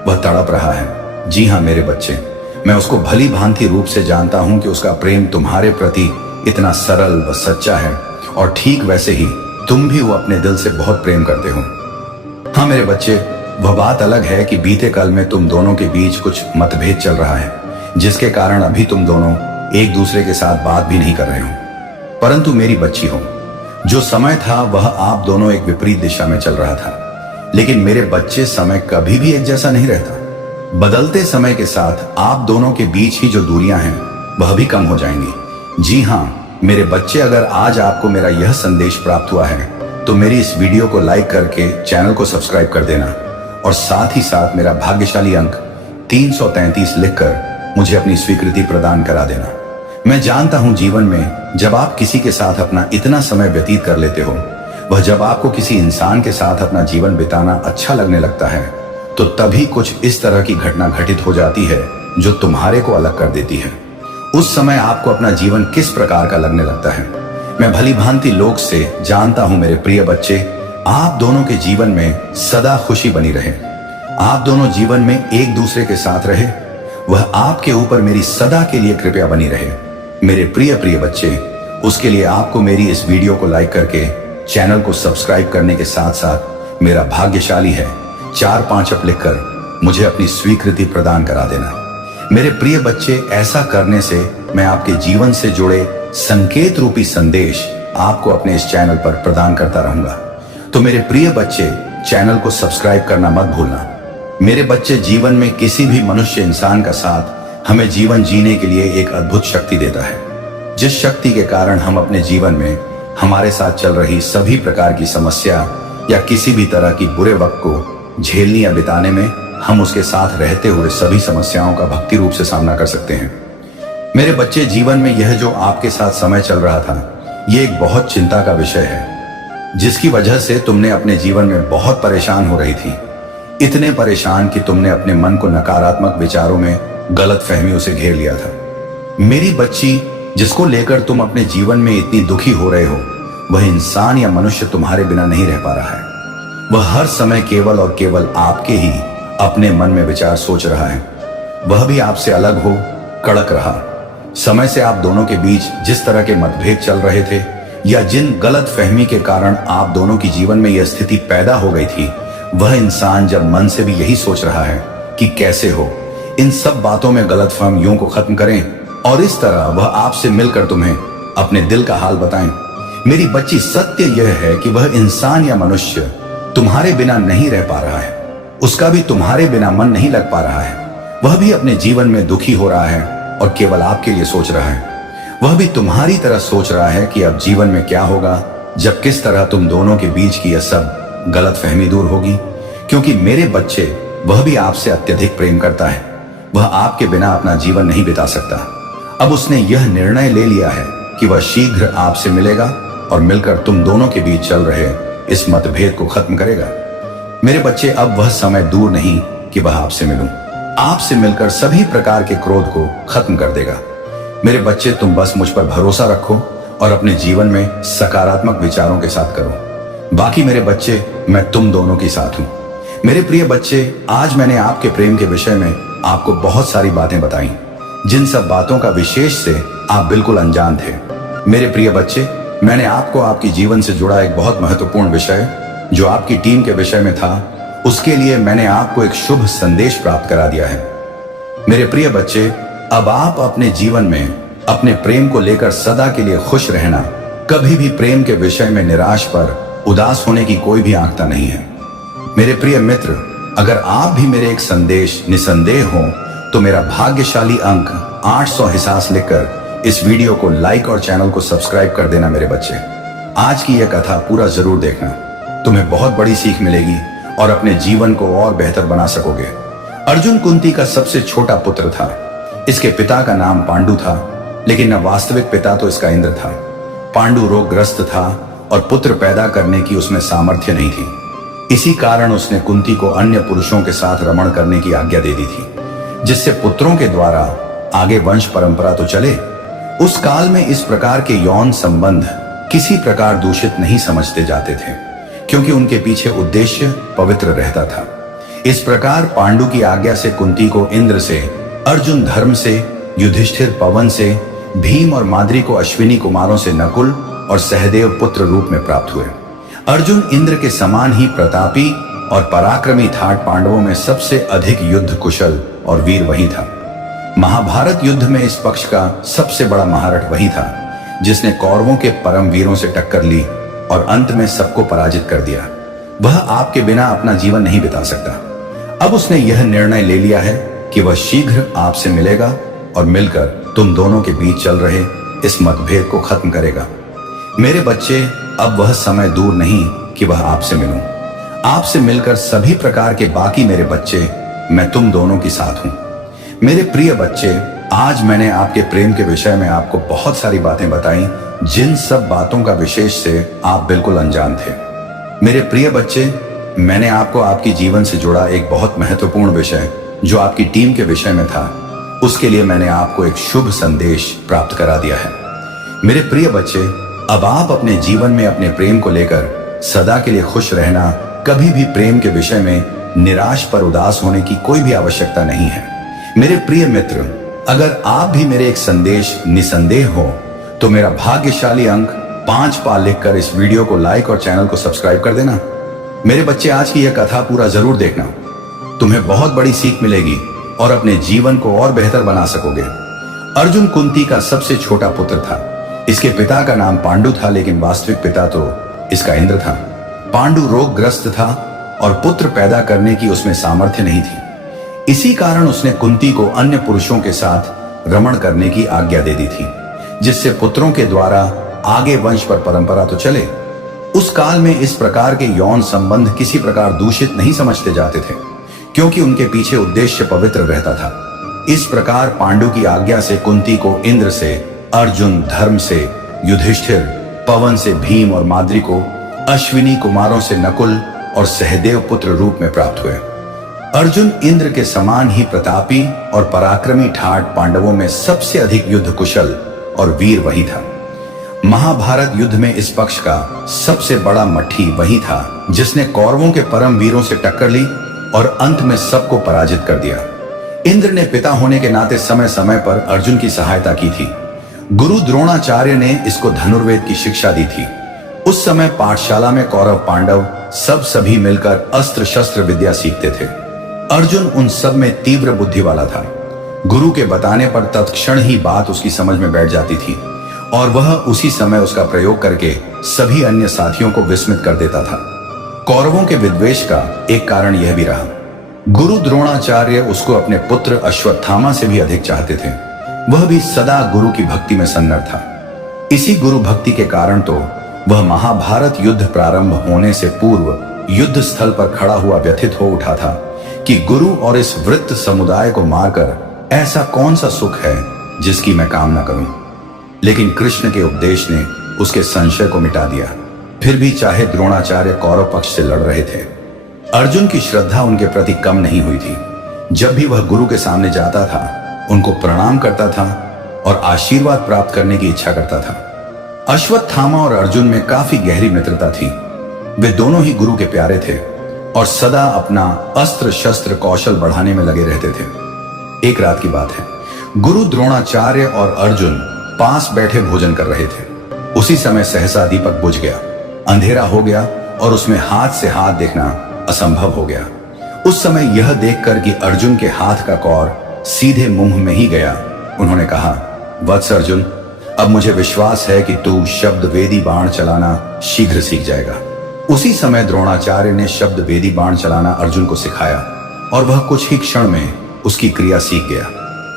वह तड़प रहा है। जी हाँ मेरे बच्चे, मैं उसको भली भांति रूप से जानता हूं कि उसका प्रेम तुम्हारे प्रति इतना सरल व सच्चा है और ठीक वैसे ही तुम भी वो अपने दिल से बहुत प्रेम करते हो। हाँ मेरे बच्चे, वह बात अलग है कि बीते कल में तुम दोनों के बीच कुछ मतभेद चल रहा है, जिसके कारण अभी तुम दोनों एक दूसरे के साथ बात भी नहीं कर रहे हो। परंतु मेरी बच्ची हो, जो समय था वह आप दोनों एक विपरीत दिशा में चल रहा था। लेकिन मेरे बच्चे, समय कभी भी एक जैसा नहीं रहता। बदलते समय के साथ आप दोनों के बीच ही जो दूरियां हैं वह भी कम हो जाएंगी। जी हाँ मेरे बच्चे, अगर आज आपको मेरा यह संदेश प्राप्त हुआ है तो मेरी इस वीडियो को लाइक करके चैनल को सब्सक्राइब कर देना और साथ ही साथ मेरा भाग्यशाली अंक 333 लिखकर मुझे अपनी स्वीकृति प्रदान करा देना। मैं जानता हूं जीवन में जब आप किसी के साथ अपना इतना समय व्यतीत कर लेते हो, वह जब आपको किसी इंसान के साथ अपना जीवन बिताना अच्छा लगने लगता है, तो तभी कुछ इस तरह की घटना घटित हो जाती है जो तुम्हारे को अलग कर देती है। उस समय आपको अपना जीवन किस प्रकार का लगने लगता है मैं भली भांति लोग से जानता हूं। मेरे प्रिय बच्चे, आप दोनों के जीवन में सदा खुशी बनी रहे, आप दोनों जीवन में एक दूसरे के साथ रहे, वह आपके ऊपर मेरी सदा के लिए कृपया बनी रहे। मेरे प्रिय प्रिय बच्चे, उसके लिए आपको मेरी इस वीडियो को लाइक करके चैनल को सब्सक्राइब करने के साथ साथ मेरा भाग्यशाली है 4-5 अप लिखकर मुझे अपनी स्वीकृति प्रदान करा देना। मेरे प्रिय बच्चे, ऐसा करने से मैं आपके जीवन से जुड़े संकेत रूपी संदेश आपको अपने इस चैनल पर प्रदान करता रहूंगा। तो मेरे प्रिय बच्चे, चैनल को सब्सक्राइब करना मत भूलना। मेरे बच्चे, जीवन में किसी भी मनुष्य इंसान का साथ हमें जीवन जीने के लिए एक अद्भुत शक्ति देता है, जिस शक्ति के कारण हम अपने जीवन में हमारे साथ चल रही सभी प्रकार की समस्या या किसी भी तरह की बुरे वक्त को झेलने या बिताने में हम उसके साथ रहते हुए सभी समस्याओं का भक्ति रूप से सामना कर सकते हैं। मेरे बच्चे, जीवन में यह जो आपके साथ समय चल रहा था, यह एक बहुत चिंता का विषय है, जिसकी वजह से तुमने अपने जीवन में बहुत परेशान हो रही थी। इतने परेशान कि तुमने अपने मन को नकारात्मक विचारों में गलत फहमियों से घेर लिया था। मेरी बच्ची, जिसको लेकर तुम अपने जीवन में इतनी दुखी हो रहे हो, वह इंसान या मनुष्य तुम्हारे बिना नहीं रह पा रहा है। वह हर समय केवल और केवल आपके ही अपने मन में विचार सोच रहा है। वह भी आपसे अलग हो, कड़क रहा। समय से आप दोनों के बीच जिस तरह के मतभेद चल रहे थे या जिन गलत फहमी के कारण आप दोनों की जीवन में यह स्थिति पैदा हो गई थी, वह इंसान जब मन से भी यही सोच रहा है कि कैसे हो इन सब बातों में गलत फहमियों को खत्म करें और इस तरह वह आपसे मिलकर तुम्हें अपने दिल का हाल बताएं। मेरी बच्ची, सत्य यह है कि वह इंसान या मनुष्य तुम्हारे बिना नहीं रह पा रहा है। उसका भी तुम्हारे बिना मन नहीं लग पा रहा है। वह भी अपने जीवन में दुखी हो रहा है और केवल आपके लिए सोच रहा है। वह भी तुम्हारी तरह सोच रहा है कि अब जीवन में क्या होगा, जब किस तरह तुम दोनों के बीच की यह सब गलतफहमी दूर होगी। क्योंकि मेरे बच्चे, वह भी आपसे अत्यधिक प्रेम करता है। वह आपके बिना अपना जीवन नहीं बिता सकता। अब उसने यह निर्णय ले लिया है कि वह शीघ्र आपसे मिलेगा और मिलकर तुम दोनों के बीच चल रहे इस मतभेद को खत्म करेगा। मेरे बच्चे, अब वह समय दूर नहीं कि वह आपसे मिलूं। आपसे मिलकर सभी प्रकार के क्रोध को खत्म कर देगा। मेरे बच्चे, तुम बस मुझ पर भरोसा रखो और अपने जीवन में सकारात्मक विचारों के साथ करो। बाकी मेरे बच्चे, मैं तुम दोनों के साथ हूं। मेरे प्रिय बच्चे, आज मैंने आपके प्रेम के विषय में आपको बहुत सारी बातें बताई, जिन सब बातों का विशेष से आप बिल्कुल अनजान थे। मेरे प्रिय बच्चे, मैंने आपको आपके जीवन से जुड़ा एक बहुत महत्वपूर्ण विषय जो आपकी टीम के विषय में था, उसके लिए मैंने आपको एक शुभ संदेश प्राप्त करा दिया है। मेरे प्रिय बच्चे, अब आप अपने जीवन में अपने प्रेम को लेकर सदा के लिए खुश रहना, कभी भी प्रेम के विषय में निराश पर उदास होने की कोई भी आंकता नहीं है। मेरे प्रिय मित्र, अगर आप भी मेरे एक संदेश निसंदेह हो तो मेरा भाग्यशाली अंक 800 हिसास लिखकर इस वीडियो को लाइक और चैनल को सब्सक्राइब कर देना। मेरे बच्चे, आज की यह कथा पूरा जरूर देखना, तुम्हें बहुत बड़ी सीख मिलेगी और अपने जीवन को और बेहतर बना सकोगे। अर्जुन कुंती का सबसे छोटा पुत्र था। इसके पिता का नाम पांडु था, लेकिन न वास्तविक पिता तो इसका इंद्र था। पांडु रोगग्रस्त था और पुत्र पैदा करने की उसमें सामर्थ्य नहीं थी। इसी कारण उसने कुंती को अन्य पुरुषों के साथ रमण करने की आज्ञा दे दी थी, जिससे पुत्रों के द्वारा आगे वंश परंपरा तो चले। उस काल में इस प्रकार के यौन संबंध किसी प्रकार दूषित नहीं समझते जाते थे, क्योंकि उनके पीछे उद्देश्य पवित्र रहता था। इस प्रकार पांडु की आज्ञा से कुंती को इंद्र से, अर्जुन धर्म से, युधिष्ठिर पवन से, भीम और माद्री को अश्विनी कुमारों से नकुल और सहदेव पुत्र रूप में प्राप्त हुए। अर्जुन इंद्र के समान ही प्रतापी और पराक्रमी था। पांडवों में सबसे अधिक युद्ध कुशल और वीर वही था। महाभारत युद्ध में इस पक्ष का सबसे बड़ा महारथ वही था, जिसने कौरवों के परम वीरों से टक्कर ली और अंत में सबको पराजित कर दिया। वह आपके बिना अपना जीवन नहीं बिता सकता। अब उसने यह निर्णय ले लिया है कि वह शीघ्र आपसे मिलेगा और मिलकर तुम दोनों के बीच चल रहे इस मतभेद को खत्म करेगा। मेरे बच्चे, अब वह समय दूर नहीं कि वह आपसे मिलूं। आपसे मिलकर सभी प्रकार के बाकी मेरे बच्चे, मैं तुम दोनों के साथ हूं। मेरे प्रिय बच्चे, आज मैंने आपके प्रेम के विषय में आपको बहुत सारी बातें बताई, जिन सब बातों का विशेष से आप बिल्कुल अनजान थे। मेरे प्रिय बच्चे, मैंने आपको आपकी जीवन से जुड़ा एक बहुत महत्वपूर्ण विषय जो आपकी टीम के विषय में था, उसके लिए मैंने आपको एक शुभ संदेश प्राप्त करा दिया है। मेरे प्रिय बच्चे, अब आप अपने जीवन में अपने प्रेम को लेकर सदा के लिए खुश रहना, कभी भी प्रेम के विषय में निराश पर उदास होने की कोई भी आवश्यकता नहीं है। मेरे प्रिय मित्र, अगर आप भी मेरे एक संदेश निसंदेह हो तो मेरा भाग्यशाली अंक 5 पाल लिखकर इस वीडियो को लाइक और चैनल को सब्सक्राइब कर देना। मेरे बच्चे, आज की यह कथा पूरा जरूर देखना, तुम्हें बहुत बड़ी सीख मिलेगी और अपने जीवन को और बेहतर बना सकोगे। अर्जुन कुंती का सबसे छोटा पुत्र था। इसके पिता का नाम पांडु था, लेकिन वास्तविक पिता तो इसका इंद्र था। पांडु रोगग्रस्त था और पुत्र पैदा करने की उसमें सामर्थ्य नहीं थी। इसी कारण उसने कुंती को अन्य पुरुषों के साथ रमण करने की आज्ञा दे दी थी, जिससे पुत्रों के द्वारा आगे वंश पर परंपरा तो चले। उस काल में इस प्रकार के यौन संबंध किसी प्रकार दूषित नहीं समझते जाते थे, क्योंकि उनके पीछे उद्देश्य पवित्र रहता था। इस प्रकार पांडु की आज्ञा से कुंती को इंद्र से, अर्जुन धर्म से, युधिष्ठिर पवन से, भीम और माद्री को अश्विनी कुमारों से नकुल और सहदेव पुत्र रूप में प्राप्त हुए। अर्जुन इंद्र के समान ही प्रतापी और पराक्रमी ठाट पांडवों में सबसे अधिक युद्ध कुशल और वीर वही था। महाभारत युद्ध में इस पक्ष का सबसे बड़ा मट्ठी वही था जिसने कौरवों के परम वीरों से टक्कर ली और अंत में सबको पराजित कर दिया। इंद्र ने पिता होने के नाते समय समय पर अर्जुन की सहायता की थी। गुरु द्रोणाचार्य ने इसको धनुर्वेद की शिक्षा दी थी। उस समय पाठशाला में कौरव पांडव सभी मिलकर अस्त्र शस्त्र विद्या सीखते थे। अर्जुन उन सब में तीव्र बुद्धि वाला था। गुरु के बताने पर तत्क्षण ही बात उसकी समझ में बैठ जाती थी और वह उसी समय उसका प्रयोग करके सभी अन्य साथियों को विस्मित कर देता था। कौरवों के विद्वेष का एक कारण यह भी रहा, गुरु द्रोणाचार्य उसको अपने पुत्र अश्वत्थामा से भी अधिक चाहते थे। वह भी सदा गुरु की भक्ति में सन्नद्ध था। इसी गुरु भक्ति के कारण तो वह महाभारत युद्ध प्रारंभ होने से पूर्व युद्ध स्थल पर खड़ा हुआ व्यथित हो उठा था कि गुरु और इस वृत्त समुदाय को मारकर ऐसा कौन सा सुख है जिसकी मैं कामना करूं। लेकिन कृष्ण के उपदेश ने उसके संशय को मिटा दिया। फिर भी चाहे द्रोणाचार्य कौरव पक्ष से लड़ रहे थे, अर्जुन की श्रद्धा उनके प्रति कम नहीं हुई थी। जब भी वह गुरु के सामने जाता था, उनको प्रणाम करता था और आशीर्वाद प्राप्त करने की इच्छा करता था। अश्वत्थामा और अर्जुन में काफी गहरी मित्रता थी। वे दोनों ही गुरु के प्यारे थे और सदा अपना अस्त्र शस्त्र कौशल बढ़ाने में लगे रहते थे। एक रात की बात है, गुरु द्रोणाचार्य और अर्जुन पास बैठे भोजन कर रहे थे। उसी समय सहसा दीपक बुझ गया, अंधेरा हो गया और उसमें हाथ से हाथ देखना असंभव हो गया। उस समय यह देखकर कि अर्जुन के हाथ का कौर सीधे मुंह में ही गया, उन्होंने कहा, वत्स अर्जुन, अब मुझे विश्वास है कि तू शब्द वेदी बाण चलाना शीघ्र सीख जाएगा। उसी समय द्रोणाचार्य ने शब्द वेदी बाण चलाना अर्जुन को सिखाया और वह कुछ ही क्षण में उसकी क्रिया सीख गया।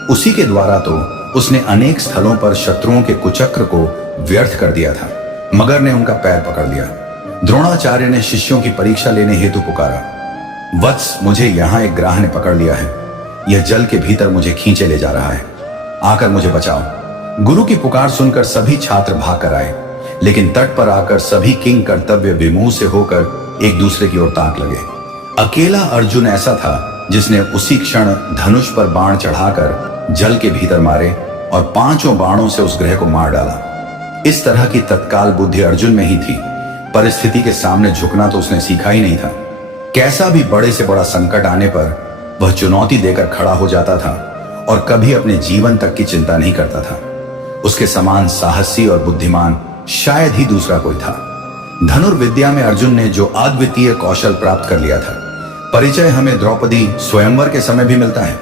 उसी के द्वारा तो उसने अनेक स्थलों पर शत्रुओं के कुचक्र को व्यर्थ कर दिया था। मगर ने उनका पैर पकड़ लिया। द्रोणाचार्य ने शिष्यों की परीक्षा लेने हेतु पुकारा, वत्स, मुझे यहां एक ग्राह ने पकड़ लिया है। यह जल के भीतर मुझे खींचे ले जा रहा है, आकर मुझे बचाओ। गुरु की पुकार सुनकर सभी छात्र भाग कर आए, लेकिन तट पर आकर सभी किंग कर्तव्य विमुह से होकर एक दूसरे की ओर ताक लगे। अकेला अर्जुन ऐसा था जिसने उसी क्षण धनुष पर बाण चढ़ाकर जल के भीतर मारे और 5 बाणों से उस ग्रह को मार डाला। इस तरह की तत्काल बुद्धि अर्जुन में ही थी। परिस्थिति के सामने झुकना तो उसने सीखा ही नहीं था। कैसा भी बड़े से बड़ा संकट आने पर वह चुनौती देकर खड़ा हो जाता था और कभी अपने जीवन तक की चिंता नहीं करता था। उसके समान साहसी और बुद्धिमान शायद ही दूसरा कोई था। धनुर्विद्या में अर्जुन ने जो अद्वितीय कौशल प्राप्त कर लिया था, परिचय हमें द्रौपदी स्वयंवर के समय भी मिलता है।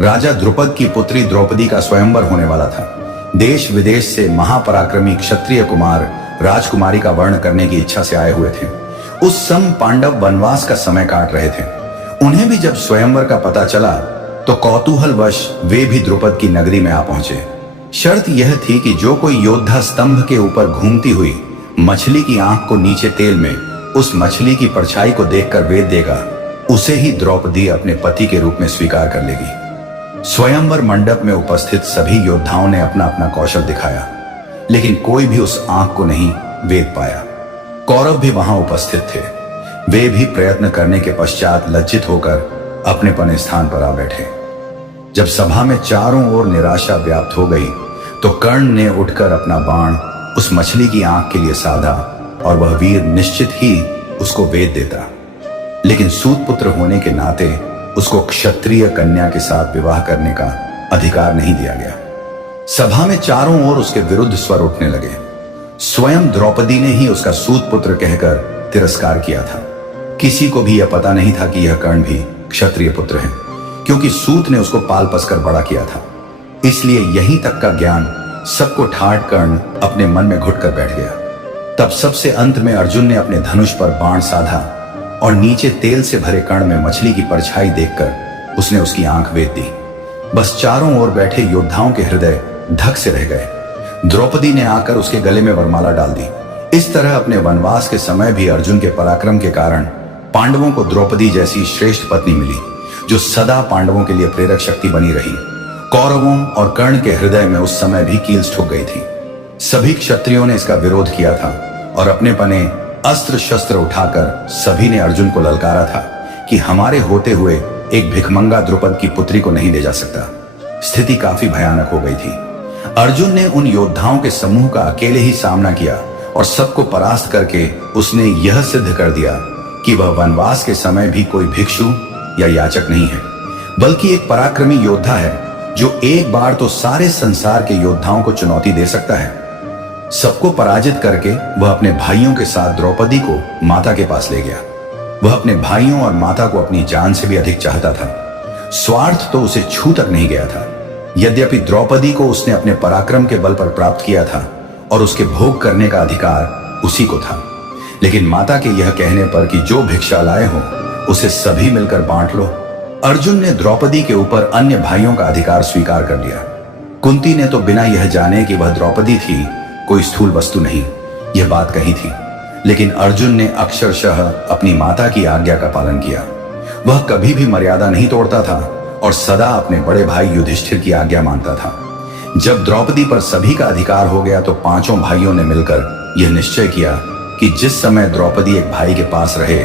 राजा द्रुपद की पुत्री द्रौपदी का स्वयंवर होने वाला था। देश विदेश से महापराक्रमी क्षत्रिय कुमार राजकुमारी का वर्ण करने की इच्छा से आए हुए थे। उस सम पांडव वनवास का समय काट रहे थे। उन्हें भी जब स्वयंवर का पता चला तो कौतूहलवश वे भी द्रुपद की नगरी में आ पहुंचे। शर्त यह थी कि जो कोई योद्धा स्तंभ के ऊपर घूमती हुई मछली की आंख को नीचे तेल में उस मछली की परछाई को देखकर वेद देगा, उसे ही द्रौपदी अपने पति के रूप में स्वीकार कर लेगी। स्वयंवर मंडप में उपस्थित सभी योद्धाओं ने अपना अपना कौशल दिखाया, लेकिन कोई भी उस आंख को नहीं वेद पाया। कौरव भी वहां उपस्थित थे। वे भी प्रयत्न करने के पश्चात लज्जित होकर अपने अपने स्थान पर आ बैठे। जब सभा में चारों ओर निराशा व्याप्त हो गई तो कर्ण ने उठकर अपना बाण उस मछली की आंख के लिए साधा और वह वीर निश्चित ही उसको वेद देता। लेकिन सूत पुत्र होने के नाते उसको क्षत्रिय कन्या के साथ विवाह करने का अधिकार नहीं दिया गया। सभा में चारों ओर उसके विरुद्ध स्वर उठने लगे। स्वयं द्रौपदी ने ही उसका सूत पुत्र कहकर तिरस्कार किया था। किसी को भी यह पता नहीं था कि यह कर्ण भी क्षत्रिय पुत्र है, क्योंकि सूत ने उसको पाल पसकर बड़ा किया था। इसलिए यहीं तक का ज्ञान सबको ठाट कर्ण अपने मन में घुटकर बैठ गया। तब सबसे अंत में अर्जुन ने अपने धनुष पर बाण साधा और नीचे तेल से भरे कर्ण में मछली की परछाई देखकर उसने उसकी आंख वेद दी। बस चारों ओर बैठे योद्धाओं के हृदय धक से रह गए। द्रौपदी ने आकर उसके गले में वरमाला डाल दी। इस तरह अपने वनवास के समय भी अर्जुन के पराक्रम के कारण पांडवों को द्रौपदी जैसी श्रेष्ठ पत्नी मिली, जो सदा पांडवों के लिए प्रेरक शक्ति बनी रही। कौरवों और कर्ण के हृदय में उस समय भी कील ठुक गई थी। सभी क्षत्रियों ने इसका विरोध किया था और अपने पने अस्त्र शस्त्र उठाकर सभी ने अर्जुन को ललकारा था कि हमारे होते हुए एक भिखमंगा द्रुपद की पुत्री को नहीं ले जा सकता। स्थिति काफी भयानक हो गई थी। अर्जुन ने उन योद्धाओं के समूह का अकेले ही सामना किया और सबको परास्त करके उसने यह सिद्ध कर दिया कि वह वनवास के समय भी कोई भिक्षु या याचक नहीं है, बल्कि एक पराक्रमी योद्धा है जो एक बार तो सारे संसार के योद्धाओं को चुनौती दे सकता है। सबको पराजित करके वह अपने भाइयों के साथ द्रौपदी को माता के पास ले गया। वह अपने भाइयों और माता को अपनी जान से भी अधिक चाहता था। स्वार्थ तो उसे छू तक नहीं गया था। यद्यपि द्रौपदी को उसने अपने पराक्रम के बल पर प्राप्त किया था और उसके भोग करने का अधिकार उसी को था, लेकिन माता के यह कहने पर कि जो भिक्षा लाए हो उसे सभी मिलकर बांट लो, अर्जुन ने द्रौपदी के ऊपर अन्य भाइयों का अधिकार स्वीकार कर लिया। कुंती ने तो बिना यह जाने कि वह द्रौपदी थी, कोई स्थूल वस्तु नहीं, यह बात कही थी, लेकिन अर्जुन ने अक्षरशः अपनी माता की आज्ञा का पालन किया। वह कभी भी मर्यादा नहीं तोड़ता था और सदा अपने बड़े भाई युधिष्ठिर की आज्ञा मानता था। जब द्रौपदी पर सभी का अधिकार हो गया तो पांचों भाइयों ने मिलकर यह निश्चय किया कि जिस समय द्रौपदी एक भाई के पास रहे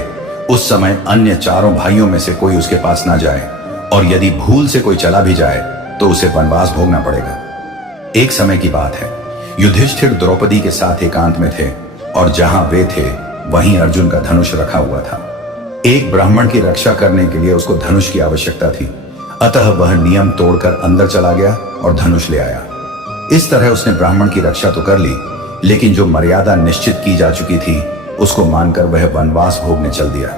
उस समय अन्य चारों भाइयों में से कोई उसके पास ना जाए, और यदि भूल से कोई चला भी जाए तो उसे वनवास भोगना पड़ेगा। एक समय की बात है, युधिष्ठिर द्रौपदी के साथ एकांत में थे और जहां वे थे वहीं अर्जुन का धनुष रखा हुआ था। एक ब्राह्मण की रक्षा करने के लिए उसको धनुष की आवश्यकता थी, अतः वह नियम तोड़कर अंदर चला गया और धनुष ले आया। इस तरह उसने ब्राह्मण की रक्षा तो कर ली, लेकिन जो मर्यादा निश्चित की जा चुकी थी उसको मानकर वह वनवास भोगने चल दिया।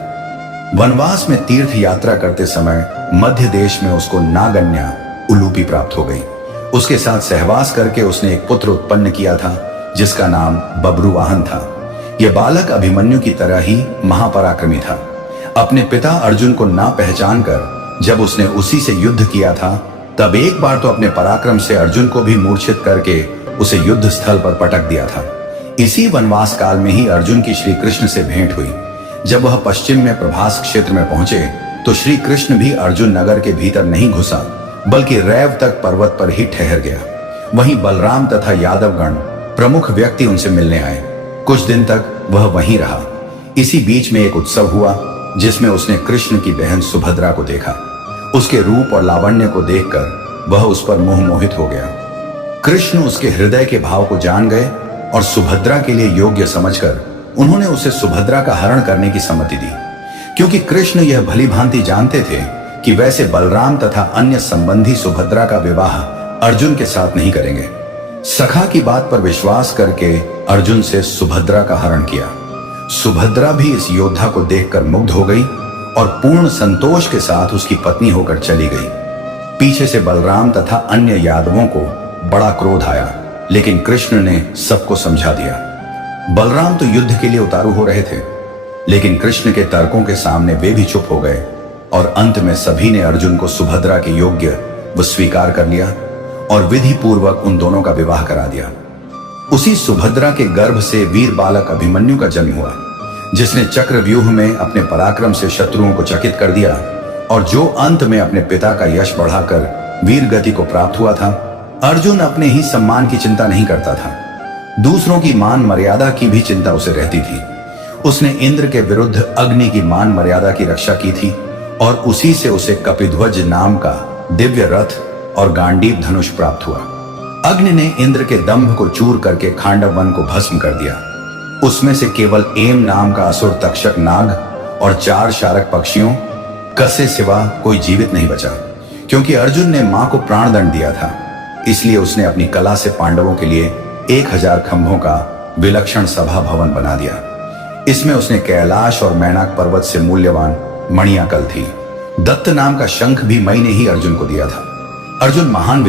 वनवास में तीर्थ यात्रा करते समय मध्य देश में उसको नागन्या उलूपी प्राप्त हो गई। उसके साथ सहवास करके उसने एक पुत्र उत्पन्न किया था जिसका नाम बब्रुवाहन था। यह बालक अभिमन्यु की तरह ही महापराक्रमी था। अपने पिता अर्जुन को ना पहचान कर जब उसने उसी से युद्ध किया था, तब एक बार तो अपने पराक्रम से अर्जुन को भी मूर्छित करके उसे युद्ध स्थल पर पटक दिया था। इसी वनवास काल में ही अर्जुन की श्री कृष्ण से भेंट हुई। जब वह पश्चिम में प्रभास क्षेत्र में पहुंचे तो श्री कृष्ण भी अर्जुन नगर के भीतर नहीं घुसा, बल्कि रैव तक पर्वत पर ही ठहर गया। वहीं बलराम तथा यादवगण प्रमुख व्यक्ति उनसे मिलने आए। कुछ दिन तक वह वहीं रहा। इसी बीच में एक उत्सव हुआ जिसमें उसने कृष्ण की बहन सुभद्रा को देखा। उसके रूप और लावण्य को देखकर वह उस पर मोह मोहित हो गया। कृष्ण उसके हृदय के भाव को जान गए और सुभद्रा के लिए योग्य समझकर उन्होंने उसे सुभद्रा का हरण करने की सम्मति दी, क्योंकि कृष्ण यह भली भांति जानते थे कि वैसे बलराम तथा अन्य संबंधी सुभद्रा का विवाह अर्जुन के साथ नहीं करेंगे। सखा की बात पर विश्वास करके अर्जुन से सुभद्रा का हरण किया। सुभद्रा भी इस योद्धा को देखकर मुग्ध हो गई और पूर्ण संतोष के साथ उसकी पत्नी होकर चली गई। पीछे से बलराम तथा अन्य यादवों को बड़ा क्रोध आया, लेकिन कृष्ण ने सबको समझा दिया। बलराम तो युद्ध के लिए उतारू हो रहे थे, लेकिन कृष्ण के तर्कों के सामने वे भी चुप हो गए और अंत में सभी ने अर्जुन को सुभद्रा के योग्य वो स्वीकार कर लिया और विधि पूर्वक उन दोनों का विवाह करा दिया। उसी सुभद्रा के गर्भ से वीर बालक अभिमन्यु का जन्म हुआ, जिसने चक्रव्यूह में अपने पराक्रम से शत्रुओं को चकित कर दिया और जो अंत में अपने पिता का यश बढ़ाकर वीर गति को प्राप्त हुआ था। अर्जुन अपने ही सम्मान की चिंता नहीं करता था, दूसरों की मान मर्यादा की भी चिंता उसे रहती थी। उसने इंद्र के विरुद्ध अग्नि की मान मर्यादा की रक्षा की थी और उसी से उसे कपिध्वज नाम का दिव्य रथ और गांडीव धनुष प्राप्त हुआ। अग्नि ने इंद्र के दंभ को चूर करके खांडव वन को भस्म कर दिया। उसमें से केवल एम नाम का असुर तक्षक नाग और 4 शारक पक्षियों कसे सिवा कोई जीवित नहीं बचा, क्योंकि अर्जुन ने मां को प्राण दंड दिया था। इसलिए उसने अपनी कला से पांडवों के लिए 1000 खंभों का विलक्षण सभा भवन बना दिया। इसमें उसने कैलाश और मैनाक पर्वत से मूल्यवान मणियाकल थी। दत्त नाम का शंख भी मई ने ही अर्जुन को दिया था। अर्जुन महान